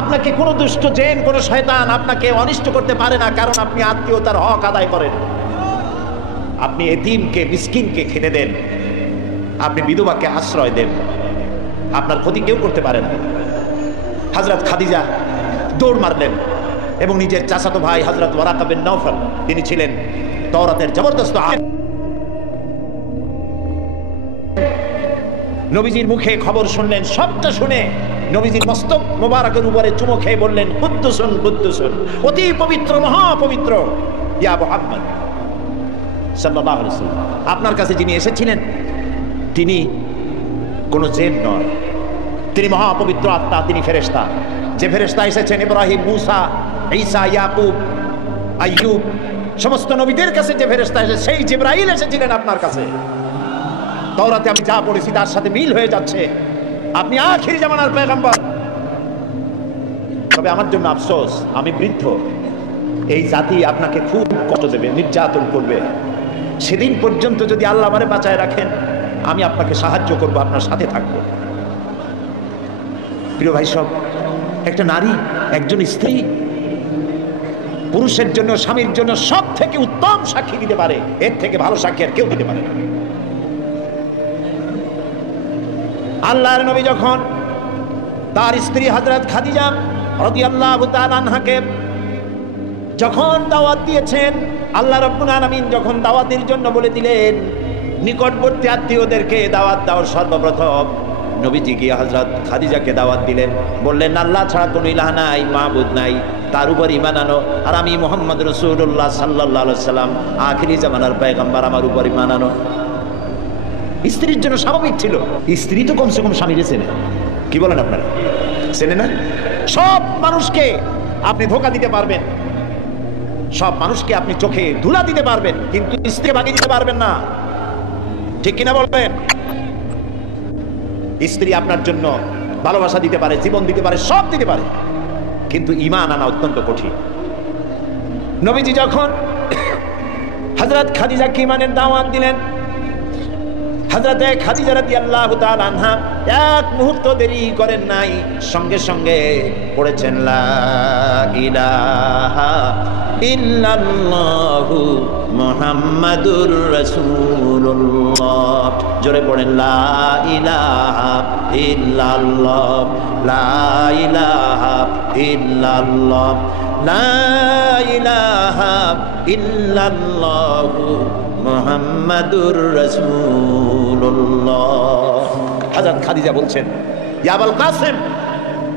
আপনাকে কোন দুষ্ট জিন, কোন শয়তান আপনাকে অনিষ্ট করতে পারে না, কারণ আপনি আত্মীয়তার হক আদায় করেন। আপনি এতিমকে, মিসকিনকে খেতে দেন, আপনি বিধবাকে আশ্রয় দেন, আপনার ক্ষতি কেউ করতে পারে না। হযরত খাদিজা দৌড় মারলেন এবং নিজের চাচাতো ভাই হযরত ওয়ারাকা বিন নওফল, তিনি ছিলেন তাওরাতের জবরদস্ত আলেম, নবীজির মুখে খবর শুনলেন। সবটা শুনে নবীজির মস্তক মোবারকের উপরে চুমো খেয়ে বললেন কুদ্দুসুন কুদ্দুসুন, অতি পবিত্র, মহাপবিত্র ইয়া মুহাম্মদ সাল্লাল্লাহু আলাইহি ওয়াসাল্লাম, আপনার কাছে যিনি এসেছিলেন তিনি কোন জিন নন, তিনি মহাপবিত্র আত্মা, তিনি ফেরেশতা। যে ফেরেশতা এসেছেন ইব্রাহিম, মুসা, ঈসা, ইয়াকুব, আইয়ুব, সমস্ত নবীদের কাছে যে ফেরেশতা এসেছে, সেই জিবরাইল এসেছিলেন আপনার কাছে। তাওরাতে আমি যা পড়েছি তার সাথে মিল হয়ে যাচ্ছে, আপনি আখির জামানার পয়গম্বর। তবে আমার জন্য আফসোস, আমি বৃদ্ধ, এই জাতি আপনাকে খুব কষ্ট দেবে, নির্যাতন করবে। সেদিন পর্যন্ত যদি আল্লাহ আমারে বাঁচায় রাখেন, আমি আপনাকে সাহায্য করব, আপনার সাথে থাকব। প্রিয় ভাই সব, একটা নারী, একজন স্ত্রী পুরুষের জন্য, স্বামীর জন্য সব থেকে উত্তম সাক্ষী দিতে পারে, এর থেকে ভালো সাক্ষী আর কেউ দিতে পারে না। আল্লাহর নবী যখন তার স্ত্রী হযরত খাদিজা রাদিয়াল্লাহু তাআলা আনহাকে যখন দাওয়াত দিয়েছেন, আল্লাহ রাব্বুল আলামিন যখন দাওয়াতের জন্য বলে দিলেন নিকটবর্তী আত্মীয়দেরকে দাওয়াত দাও, সর্বপ্রথম নবীজি গিয়ে হযরত খাদিজাকে দাওয়াত দিলেন, বললেন আল্লাহ ছাড়া কোনো ইলাহ নাই, মাবুদ নাই, তার উপর ঈমান আনো। আর আমি মুহাম্মদ রাসূলুল্লাহ সাল্লাল্লাহু আলাইহি সাল্লাম, আখিরি জামানার পয়গম্বর, আমার উপর ঈমান আনো। স্ত্রীর জন্য স্বাভাবিক ছিল, স্ত্রী তো কমসে কম স্বামীরে চেনে, কি বলেন আপনারা, চেনে না? সব মানুষকে আপনি ধোঁকা দিতে পারবেন, সব মানুষকে আপনি চোখে ধুলা দিতে পারবেন, কিন্তু স্ত্রী ভাগিয়ে দিতে পারবেন না, ঠিক কিনা বলবেন? স্ত্রী আপনার জন্য ভালোবাসা দিতে পারে, জীবন দিতে পারে, সব দিতে পারে, কিন্তু ঈমান আনা অত্যন্ত কঠিন। নবীজি যখন হযরত খাদিজাকে ঈমানের দাওয়াত দিলেন, হযরতে খাদিজা রাদিয়াল্লাহু তাআলা আনহা এক মুহূর্ত দেরি করেন নাই, সঙ্গে সঙ্গে পড়েছেন লা ইলাহা ইল্লাল্লাহু মুহাম্মাদুর রাসূলুল্লাহ। জোরে পড়েন লা ইলাহা ইল্লাল্লাহ, লা ইলাহা ইল্লাল্লাহ, লা ইলাহা ইল্লাল্লাহু মুহাম্মাদুর রাসূলুল্লাহ। হযরত খাদিজা বলছেন, ইয়া আবুল কাসেম,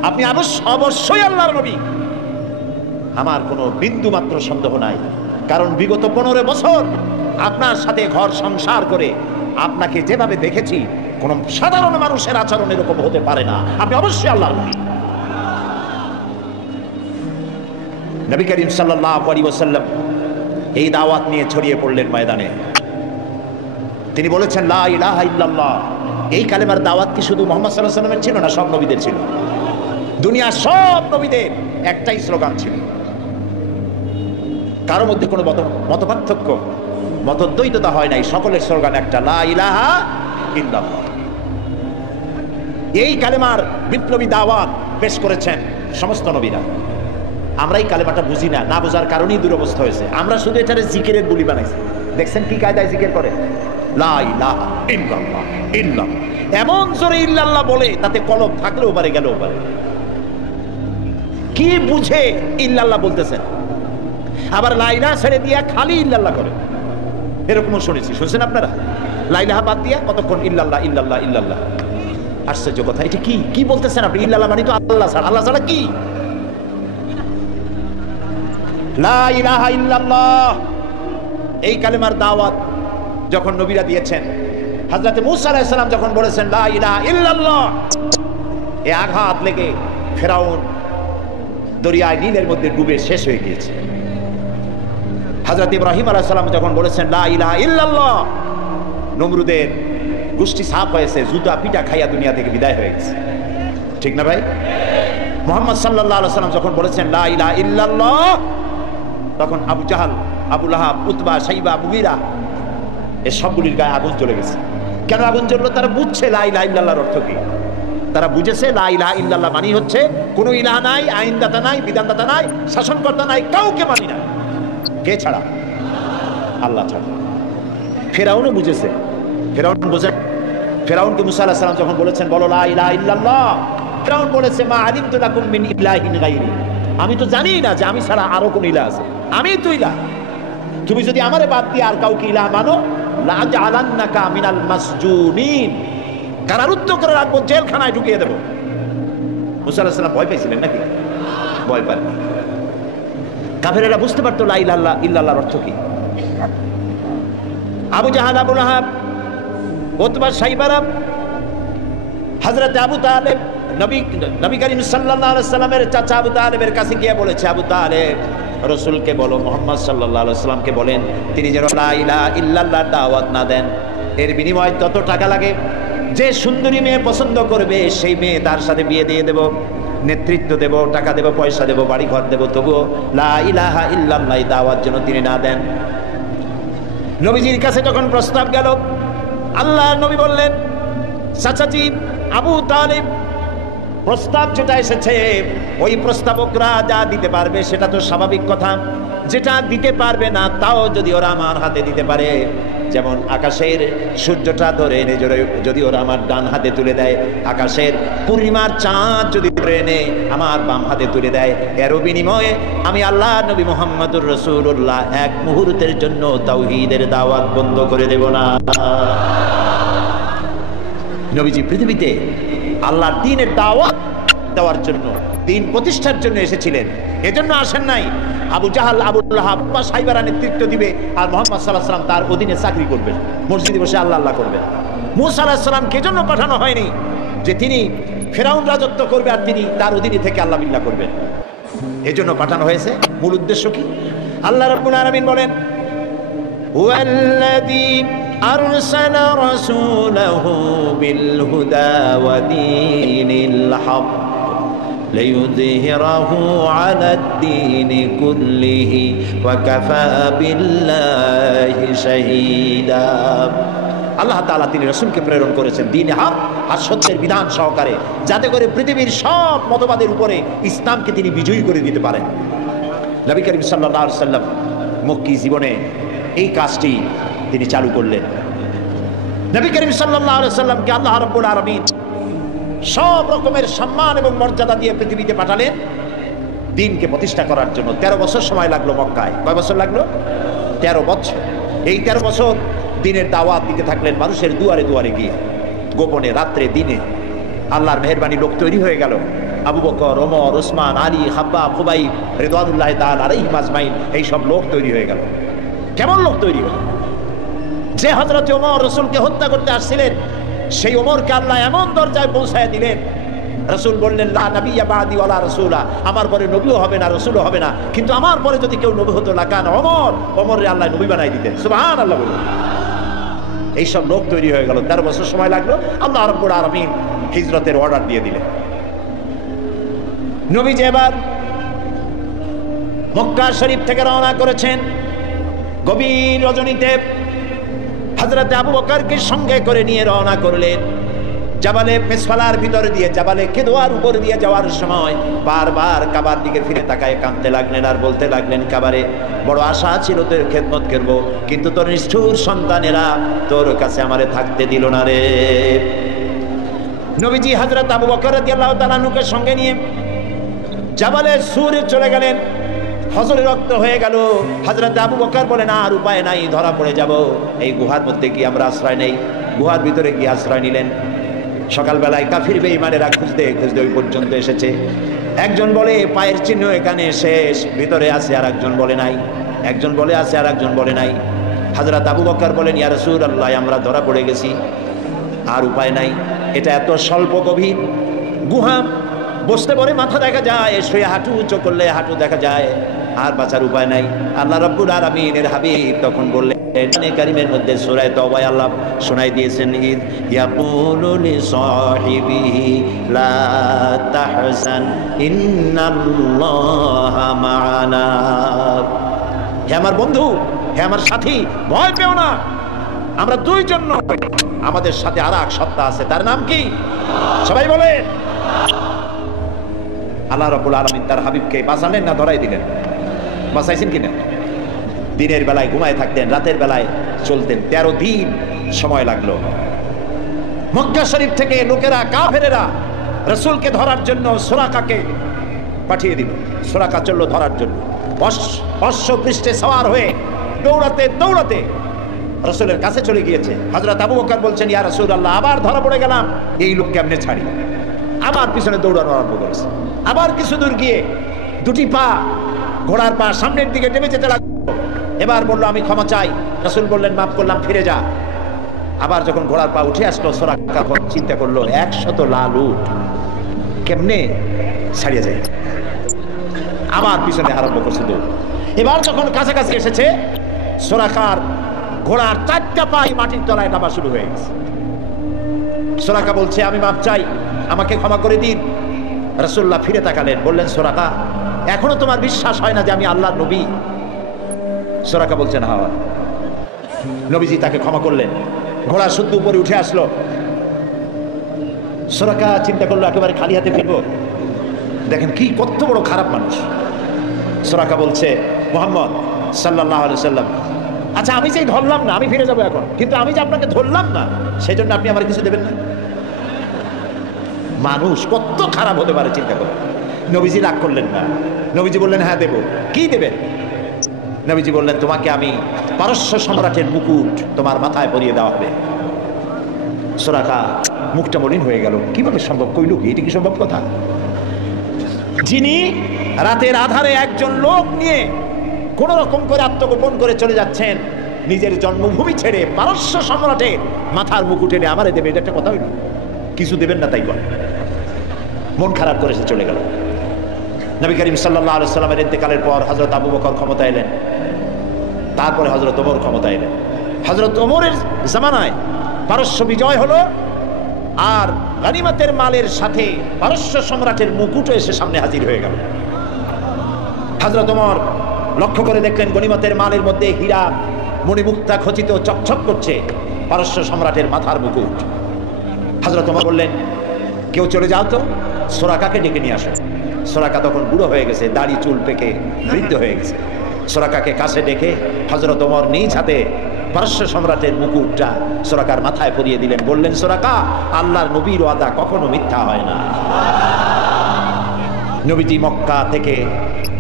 আপনি অবশ্যই আল্লাহর নবী। আমার কোনো বিন্দু মাত্র সন্দেহ নাই, কারণ বিগত 15 বছর আপনার সাথে ঘর সংসার করে আপনাকে যেভাবে দেখেছি, কোন সাধারণ মানুষের আচরণ এরকম হতে পারে না, আপনি অবশ্যই আল্লাহর নবী। নবী করিম সাল্লাল্লাহু আলাইহি ওয়াসাল্লাম এই দাওয়াত নিয়ে ছড়িয়ে পড়লেন ময়দানে। তিনি বলেছেন লা ইলাহা ইল্লাল্লাহ। এই কালেমার দাওয়াত কি শুধু মুহাম্মদ সাল্লাল্লাহু আলাইহি ওয়াসাল্লামের ছিল না, সব নবীদের ছিল। দুনিয়ার সব নবীদের একটাই স্লোগান ছিল, কারোর মধ্যে কোনো মতপার্থক্য, মতদ্বৈততা হয় নাই, সকলের স্লোগান একটা, লা ইলাহা ইল্লাল্লাহ। এই কালেমার বিপ্লবী দাওয়াত পেশ করেছেন সমস্ত নবীরা। আমরা এই কালেমাটা বুঝি না, না বোঝার কারণেই দুরবস্থা হয়েছে। আমরা শুধু এটারে জিকিরের বুলি বানাইছি। দেখছেন কি কায়দায় জিকির করে, লা ইলাহা ইল্লাল্লাহ ইল্লাল্লাহ, এমন জোরে ইল্লাল্লাহ বলে তাতে কলব থাকলেও পারে, গেলেও পারে। কি বুঝে ইল্লাল্লাহ বলতেছেন, আবার লা ইলাহা ছেড়ে দিয়া খালি ইল্লাল্লাহ করে, এরকমও শুনেছি। শুনছেন আপনারা? লা ইলাহা বাদ দিয়া কতক্ষণ ইল্লাল্লাহ ইল্লাল্লাহ ইল্লাল্লাহ। আশ্চর্য কথা, এটা কি কি বলতেছেন আপনি? ইল্লাল্লাহ মানে তো আল্লাহ ছাড়া, আল্লাহ ছাড়া কি? লা ইলাহা ইল্লাল্লাহ এই কালেমার দাওয়াত যখন নবীরা দিয়েছেন, হযরত মূসা আলাইহিস সালাম যখন বলেছেন লা ইলাহা ইল্লাল্লাহ, এ আঘাত লেগে ফেরাউন দরিয়ায় নীলের মধ্যে ডুবে শেষ হয়ে গিয়েছে। হযরত ইব্রাহিম আলাইহিস সালাম যখন বলেছেন লা ইলাহা ইল্লাল্লাহ, নমরুদের গোষ্ঠী সাফ হয়েছে, জুতা পিটা খাইয়া দুনিয়া থেকে বিদায় হয়ে গেছে। ঠিক না ভাই? মুহাম্মদ সাল্লাল্লাহু আলাইহি ওয়াসাল্লাম যখন বলেছেন লা ইলাহা ইল্লাল্লাহ, তখন আবু জাহাল, আবু লাহাব, উতবা, শাইবা, মুগীরা এ সবগুলির গায়ে আগুন জ্বলে গেছে। কেন আগুন জ্বললো? তারা বুঝছে লা ইলাহা ইল্লাল্লাহর অর্থ কি। তারা বুঝেছে লা ইলাহা ইল্লাল্লাহ মানি হচ্ছে কোনো ইলাহ নাই, আইনদাতা নাই, বিধানদাতা নাই, শাসনকর্তা নাই, কাউকে মানি না। কে ছাড়া? আল্লাহ ছাড়া। ফেরাউনও বুঝেছে। ফেরাউনকে মুসা আলাইহিস সালাম যখন বলেছেন বলো লা ইলাহা ইল্লাল্লাহ, ফেরাউন বলেছে মা আলিমতু লাকুম মিন ইলাহিন গায়রি, আমি তো জানি না যে আমি ছাড়া আরো কোন ইলাহ আছে, আমি তো ইলাহ। তুমি যদি আমারে বাদ দিয়ে আর কাউকে ইলাহ মানো, লা জাআলান্নাকা মিনাল মাসজুনিন, কারারুদ্ধ করে রাখবো, জেলখানায় ঢুকিয়ে দেব। মুসা আলাইহিস সালাম ভয় পেয়েছিলেন নাকি? ভয় পান। কাফেরেরা বুঝতে পারতো লা ইলাহা ইল্লাল্লাহর অর্থ কি। আবু জাহাল, আবু লাহাব, উতবা, শাইবারা, হযরত আবু তালেব নবী করিম সাল্লাল্লাহু আলাইহি সাল্লামের চাচা আবু তালেবের কাছে গিয়ে বলেছে, আবু তালেব রাসূলকে বলো, মুহাম্মদ সাল্লাল্লাহু আলাইহি সাল্লামকে বলেন তিনি যেন লা ইলাহা ইল্লাল্লাহর দাওয়াত না দেন, এর বিনিময়ে যত টাকা লাগে, যে সুন্দরী মেয়ে পছন্দ করবে সেই মেয়ে তার সাথে বিয়ে দিয়ে দেব, নেতৃত্ব দেব, টাকা দেব, পয়সা দেব, বাড়ি ঘর দেব, তবুও লা ইলাহা ইল্লাল্লাহ দাওয়াত যেন তিনি না দেন। নবীজির কাছে যখন প্রস্তাব গেল, আল্লাহর নবী বললেন, চাচাজি আবু তালিব, প্রস্তাব যেটা এসেছে ওই প্রস্তাবকরা যা দিতে পারবে সেটা তো স্বাভাবিক কথা, যেটা দিতে পারবে না তাও যদি ওরা আমার হাতে দিতে পারে, যেমন আকাশের সূর্যটা ধরে এনে যদি ওরা আমার ডান হাতে তুলে দেয়, আকাশের পূর্ণিমার চাঁদ যদি ধরে এনে আমার বাম হাতে তুলে দেয়, এরও বিনিময়ে আমি আল্লাহ নবী মুহাম্মদুর রাসূলুল্লাহ এক মুহূর্তের জন্য তাওহীদের দাওয়াত বন্ধ করে দেব না। নবীজি পৃথিবীতে আল্লাহর দ্বীনের দাওয়াত দেওয়ার জন্য, দ্বীন প্রতিষ্ঠার জন্য এসেছিলেন। এজন্য আসেন নাই আবু জাহাল, আবু লাহাব বা সাইবারা নেতৃত্ব দিবে আর মুহাম্মদ সাল্লাল্লাহু আলাইহি ওয়াসাল্লাম তার অধীনে চাকরি করবেন, মসজিদে বসে আল্লাহ আল্লাহ করবেন। মূসা আলাইহিস সালামকে এজন্য পাঠানো হয়নি যে তিনি ফেরাউন রাজত্ব করবে আর তিনি তার অধীনে থেকে আল্লাহ বিল্লাহ করবেন, এজন্য পাঠানো হয়েছে। মূল উদ্দেশ্য কি? আল্লাহ রাব্বুল আলামিন বলেন, হুয়াল্লাযী أرسل رسوله بالهدى ودين الحق ليظهره على الدين كله وكفى بالله شهيدا আল্লাহ তাআলা তিনি রাসূলকে প্রেরণ করেছেন দ্বীনে হক আর সত্যের বিধান সহকারে, যাতে করে পৃথিবীর সব মতবাদের উপরে ইসলামকে তিনি বিজয়ী করে দিতে পারেন। নবী করিম সাল্লাল্লাহু আলাইহি সাল্লাম মক্কি জীবনে এই কাজটি তিনি চালু করলেন। নবী করিম সাল্লাল্লাহু আলাইহি সাল্লামকে আল্লাহ রাব্বুল আলামিন সব রকমের সম্মান এবং মর্যাদা দিয়ে পৃথিবীতে পাঠালেন দ্বীনকে প্রতিষ্ঠা করার জন্য। 13 বছর সময় লাগলো মক্কায়। কয় বছর লাগলো? 13 বছর। এই 13 বছর দ্বীনের দাওয়াত দিতে থাকলেন মানুষের দুয়ারে দুয়ারে গিয়ে, গোপনে, রাত্রে, দিনে। আল্লাহর মেহেরবানি লোক তৈরি হয়ে গেল। আবু বকর, ওমর, ওসমান, আলী, খাব্বাব, খুবাইব রিদওয়ানুল্লাহি তাআলা আলাইহিম আজমাইন, এই সব লোক তৈরি হয়ে গেল। কেমন লোক তৈরি হলো? যে হযরত ওমর রাসূলকে হত্যা করতে আসছিলেন, সেই ওমরকে আল্লাহ এমন দরজায় পৌঁছায় দিলেন, রাসূল বললেন লা নাবিয়্যা বাদি ওয়ালা রাসূলা, আমার পরে নবীও হবে না, রাসূলও হবে না, কিন্তু আমার পরে যদি কেউ নবী হতো লাকান ওমর, ওমরে আল্লাহ নবী বানাই দিতেন। সুবহানাল্লাহ বলুন। এই সব লোক তৈরি হয়ে গেল। 13 বছর সময় লাগলো। আল্লাহ রাব্বুল আলামিন হিজরতের অর্ডার দিয়ে দিলেন। নবীজি এবার মক্কা শরীফ থেকে রওনা করেছেন। গভীর রজনীতে হযরত আবু বকরকে সঙ্গে করে নিয়ে রওনা করলেন। জাবালে মেসফালার ভিতর দিয়ে, জাবালে কেদোয়ার উপর দিয়ে যাওয়ার সময় বারবার কাবার দিকে ফিরে তাকায় কাঁদতে লাগলেন আর বলতে লাগলেন, কাবারে বড় আশা ছিল তোর খেদমত করব, কিন্তু তোর নিষ্ঠুর সন্তানেরা তোর কাছে আমারে থাকতে দিল না রে। নবীজি হযরত আবু বকর রাদিয়াল্লাহু তাআলা আনহুকে সঙ্গে নিয়ে জাবালে সুরে চলে গেলেন। হযরে রক্ত হয়ে গেল। হযরত আবু বকর বলেন, আর উপায় নাই, ধরা পড়ে যাব। এই গুহার মধ্যে কি আমরা আশ্রয় নেই? গুহার ভিতরে গিয়ে আশ্রয় নিলেন। সকালবেলায় কাফির বেঈমানেরা খুঁজতে খুঁজতে ওই পর্যন্ত এসেছে। একজন বলে পায়ের চিহ্ন এখানে শেষ, ভিতরে আছে, আর একজন বলে নাই। একজন বলে আছে, আর একজন বলে নাই। হযরত আবু বকর বলেন, ইয়া রাসূলুল্লাহ, আমরা ধরা পড়ে গেছি, আর উপায় নাই। এটা এত স্বল্প গভীর গুহা, বসতে পরে মাথা দেখা যায়, শুয়ে হাঁটু উঁচু করলে হাঁটু দেখা যায়, আর বাঁচার উপায় নাই। আল্লাহ রাব্বুল আলামিনের হাবিব তখন বললেন, কারিমের মধ্যে সূরা তাওবায় আল্লাহ শোনাই দিয়েছেন, ইদ ইয়াকুলু লিসাহিবিহি লা তাহজান ইন্নাল্লাহা মা'ানা। হে আমার বন্ধু, হে আমার সাথী, ভয় পেও না, আমরা দুইজন নই, আমাদের সাথে আর এক সত্তা আছে। তার নাম কি? সবাই বলেন। আল্লাহ রাব্বুল আলামিন তার হাবিবকে বাঁচালেন না ধরাই দিলেন? বাঁচাইছেন কিনা? দিনের বেলায় ঘুমায় থাকতেন, রাতের বেলায় চলতেন। 13 দিন সময় লাগলো। মক্কা শরীফ থেকে লোকেরা, কাফেরেরা রাসূলকে ধরার জন্য সুরাকাকে পাঠিয়ে দিল। সুরাকা চলল ধরার জন্য, অশ্ব পৃষ্ঠে সওয়ার হয়ে দৌড়াতে দৌড়াতে রাসূলের কাছে চলে গিয়েছে। হযরত আবু বকর বলছেন, ইয়া রাসূলুল্লাহ, আবার ধরা পড়ে গেলাম, এই লোক কেমনে ছাড়ি? আবার পিছনে দৌড়ানো আরম্ভ করেছে। আবার কিছু দূর গিয়ে দুটি পা, ঘোড়ার পা সামনের দিকে টেনে যেতে লাগলো। এবার বললো, আমি ক্ষমা চাই। রাসূল বললেন, মাফ করলাম, ফিরে যা। আবার যখন ঘোড়ার পা উঠে আসলো, সুরাকা চিন্তা করলো, 100 লাল উট কেমনে ছাড়িয়ে যায়। আবার পিছনে আরম্ভ করছে দৌড়। এবার যখন কাছাকাছি এসেছে, সুরাকার ঘোড়ার 4টা পাই মাটির তলায় নামা শুরু হয়ে গেছে। সুরাকা বলছে, আমি মাফ চাই, আমাকে ক্ষমা করে দিন। রাসূলুল্লাহ ফিরে তাকালেন, বললেন, সুরাকা, এখনো তোমার বিশ্বাস হয় না যে আমি আল্লাহর নবী? সুরাকা বলছেন, হ্যাঁ। নবীজি তাকে ক্ষমা করলেন। ঘোড়া শুদ্ধ উপরে উঠে আসলো। সুরাকা চিন্তা করলো, একেবারে খালি হাতে ফিরবো? দেখেন কি কত বড় খারাপ মানুষ। সুরাকা বলছে, মুহাম্মদ সাল্লাল্লাহু আলাইহি সাল্লাম, আচ্ছা আমি যে ধরলাম না, আমি ফিরে যাবো এখন, কিন্তু আমি যে আপনাকে ধরলাম না, সেই জন্য আপনি আমার কিছু দেবেন না? মানুষ কত খারাপ হতে পারে চিন্তা করে। নবীজি রাগ করলেন না। নবীজি বললেন, হ্যাঁ দেব। কি দেবেন? নবীজি বললেন, তোমাকে আমি পারস্য সম্রাটের মুকুট তোমার মাথায় পরিয়ে দেওয়া হবে। সুরাকা মুখটা মলিন হয়ে গেল। কিভাবে সম্ভব? কইল কি? এটা কি সম্ভব কথা? যিনি রাতের আধারে একজন লোক নিয়ে কোন রকম করে আত্মগোপন করে চলে যাচ্ছেন, নিজের জন্মভূমি ছেড়ে পারস্য সম্রাটের মাথার মুকুট এনে আমারে দেবে, এটা একটা কথা হইল? কিছু দেবেন না তাই বল। মন খারাপ করে সে চলে গেল। নবী করিম সাল্লাল্লাহু আলাইহি সাল্লামের ইন্তেকালের পর হযরত আবু বকর ক্ষমতা এলেন, তারপরে হযরত ওমর ক্ষমতা এলেন। হযরত ওমরের জামানায় পারস্য বিজয় হলো, আর গনিমতের মালের সাথে পারস্য সম্রাটের মুকুটও এসে সামনে হাজির হয়ে গেল। হযরত ওমর লক্ষ্য করে দেখলেন গনিমতের মালের মধ্যে হীরা মণিমুক্তা খচিত চকচক করছে, পারস্য সম্রাটের মাথার মুকুট। হযরত ওমর বললেন, কেউ চলে যাও তো, সোরাকাকে ডেকে নিয়ে আসো। সোরাকা তখন বুড়ো হয়ে গেছে, দাড়ি চুল পেকে বৃদ্ধ হয়ে গেছে। সোরাকাকে কাছে ডেকে হযরত ওমর নিজ হাতে পারস্য সম্রাটের মুকুটটা সোরাকার মাথায় পরিয়ে দিলেন। বললেন, সোরাকা, আল্লাহর নবীর ওয়াদা কখনো মিথ্যা হয় না। নবীজি মক্কা থেকে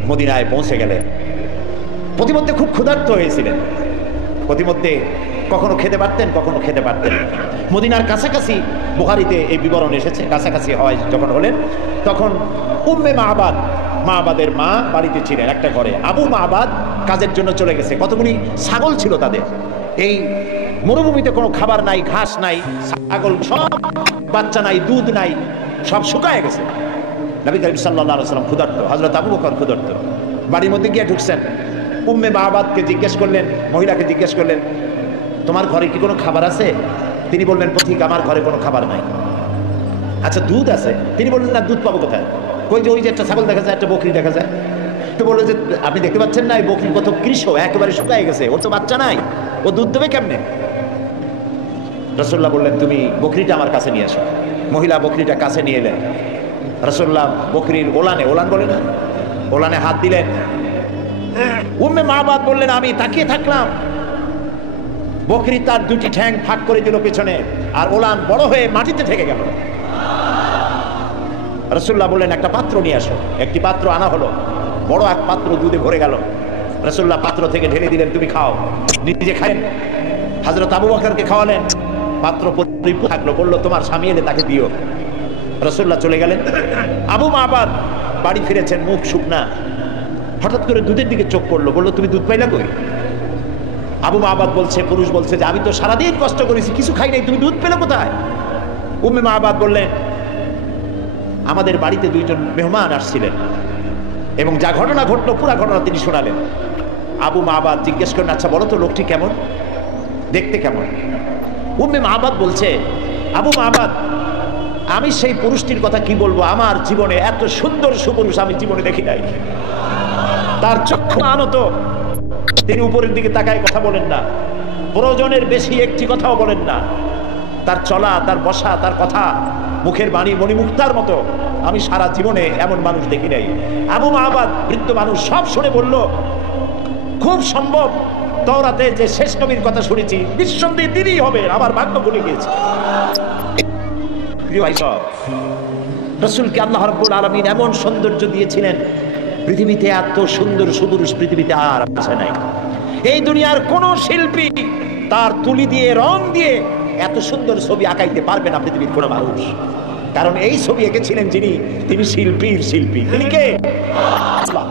মদিনায় পৌঁছে গেলেন। প্রতিমধ্যে খুব ক্ষুধার্ত হয়েছিলেন, প্রতিমধ্যে কখনো খেতে পারতেন, কখনো খেতে পারতেন। মদিনার কাছাকাছি, বুখারীতে এই বিবরণ এসেছে, কাছাকাছি হয় যখন হলেন, তখন উম্মে মাহবাদ, মাহবাদের মা বাড়িতে ছিলেন একটা ঘরে। আবু মাহবাদ কাজের জন্য চলে গেছে। কতগুলি ছাগল ছিল তাদের। এই মরুভূমিতে কোনো খাবার নাই, ঘাস নাই, ছাগল সব, বাচ্চা নাই, দুধ নাই, সব শুকায় গেছে। নবী করিম সাল্লাল্লাহু আলাইহি ওয়াসাল্লাম ক্ষুধার্ত, হযরত আবু বকর ক্ষুধার্ত। বাড়ির মধ্যে গিয়ে ঢুকছেন, উম্মে মাহবাদকে জিজ্ঞেস করলেন, মহিলাকে জিজ্ঞেস করলেন, তোমার ঘরে কি কোনো খাবার আছে? তিনি বললেন, পথিক, আমার ঘরে কোনো খাবার নাই। আচ্ছা, দুধ আছে? তিনি বললেন, না, দুধ পাবো কোথায়? কই যে ওই যে একটা ছাগল দেখা যায়, একটা বকরি দেখা যায়। তো বললো যে, আপনি দেখতে পাচ্ছেন না, এই বকরি কত কৃষ, একেবারে শুকায় গেছে, ওর তো বাচ্চা নাই, ও দুধ দেবে কেমনে? রাসূলুল্লাহ বললেন, তুমি বকরিটা আমার কাছে নিয়ে আসো। মহিলা বকরিটা কাছে নিয়ে এলেন। রাসূলুল্লাহ বকরির ওলানে, ওলান বলে না, ওলানে হাত দিলেন। উম্মে মাহবাদ বললেন, আমি তাকিয়ে থাকলাম, বকরি তার দুটি ঠ্যাং ফাঁক করে দিল পেছনে, আর ওলান বড় হয়ে মাটিতে ঠেকে গেল। রাসূলুল্লাহ বললেন, একটা পাত্র নিয়ে আসো। একটি পাত্র আনা হলো, বড় এক পাত্র দুধে ভরে গেল। রাসূলুল্লাহ পাত্র থেকে ঢেলে দিলেন, তুমি খাও। নিজে খাইলেন, হযরত আবু বকরকে খাওয়ালেন। পাত্র পরিপূর্ণ থাকলো, বললো, তোমার স্বামী এলে তাকে দিও। রাসূলুল্লাহ চলে গেলেন। আবু মাহবাদ বাড়ি ফিরেছেন, মুখ শুকনা। হঠাৎ করে দুধের দিকে চোখ পড়লো, বললো, তুমি দুধ পাইলা কই? আবু মাহবাদ বলছে, পুরুষ বলছে যে, আমি তো সারাদিন কষ্ট করেছি, কিছু খাই নাই, তুমি দুধ পেলে কোথায়? উম্মে মাহবাদ বললেন, আমাদের বাড়িতে দুইজন মেহমান আসছিলেন এবং যা ঘটনা ঘটলো পুরা ঘটনা তিনি শোনালেন। আবু মাহবাদ জিজ্ঞেস করেন, আচ্ছা বলো তো, লোকটি কেমন, দেখতে কেমন? উম্মে মাহবাদ বলছে, আবু মাহবাদ, আমি সেই পুরুষটির কথা কি বলবো, আমার জীবনে এত সুন্দর সুপুরুষ আমি জীবনে দেখি নাই। তার চক্ষু আনত, তিনি উপরের দিকে তাকায় কথা বলেন না, প্রয়োজনের বেশি একটি কথাও বলেন না। তার চলা, তার বসা, তার কথা, মুখের বাণী মণিমুক্তার মতো আমি সারা জীবনে এমন মানুষ দেখি নাই। আবু মাহবাদ বৃদ্ধ মানুষ, সব শুনে বলল, খুব সম্ভব তাওরাতে যে শেষ নবীর কথা শুনেছি নিঃসন্দেহে তিনিই হবেন, আমার ভাগ্য ভুলে গিয়েছে। প্রিয় ভাই সব, রাসূলকে আল্লাহ রাব্বুল আলামিন এমন সৌন্দর্য দিয়েছিলেন, পৃথিবীতে এত সুন্দর সুপুরুষ পৃথিবীতে আর আছে নাই। এই দুনিয়ার কোন শিল্পী তার তুলি দিয়ে, রং দিয়ে এত সুন্দর ছবি আঁকাইতে পারবে না পৃথিবীর কোন মানুষ। কারণ এই ছবি এঁকেছিলেন যিনি, তিনি শিল্পীর শিল্পী। তিনি কে? আল্লাহ।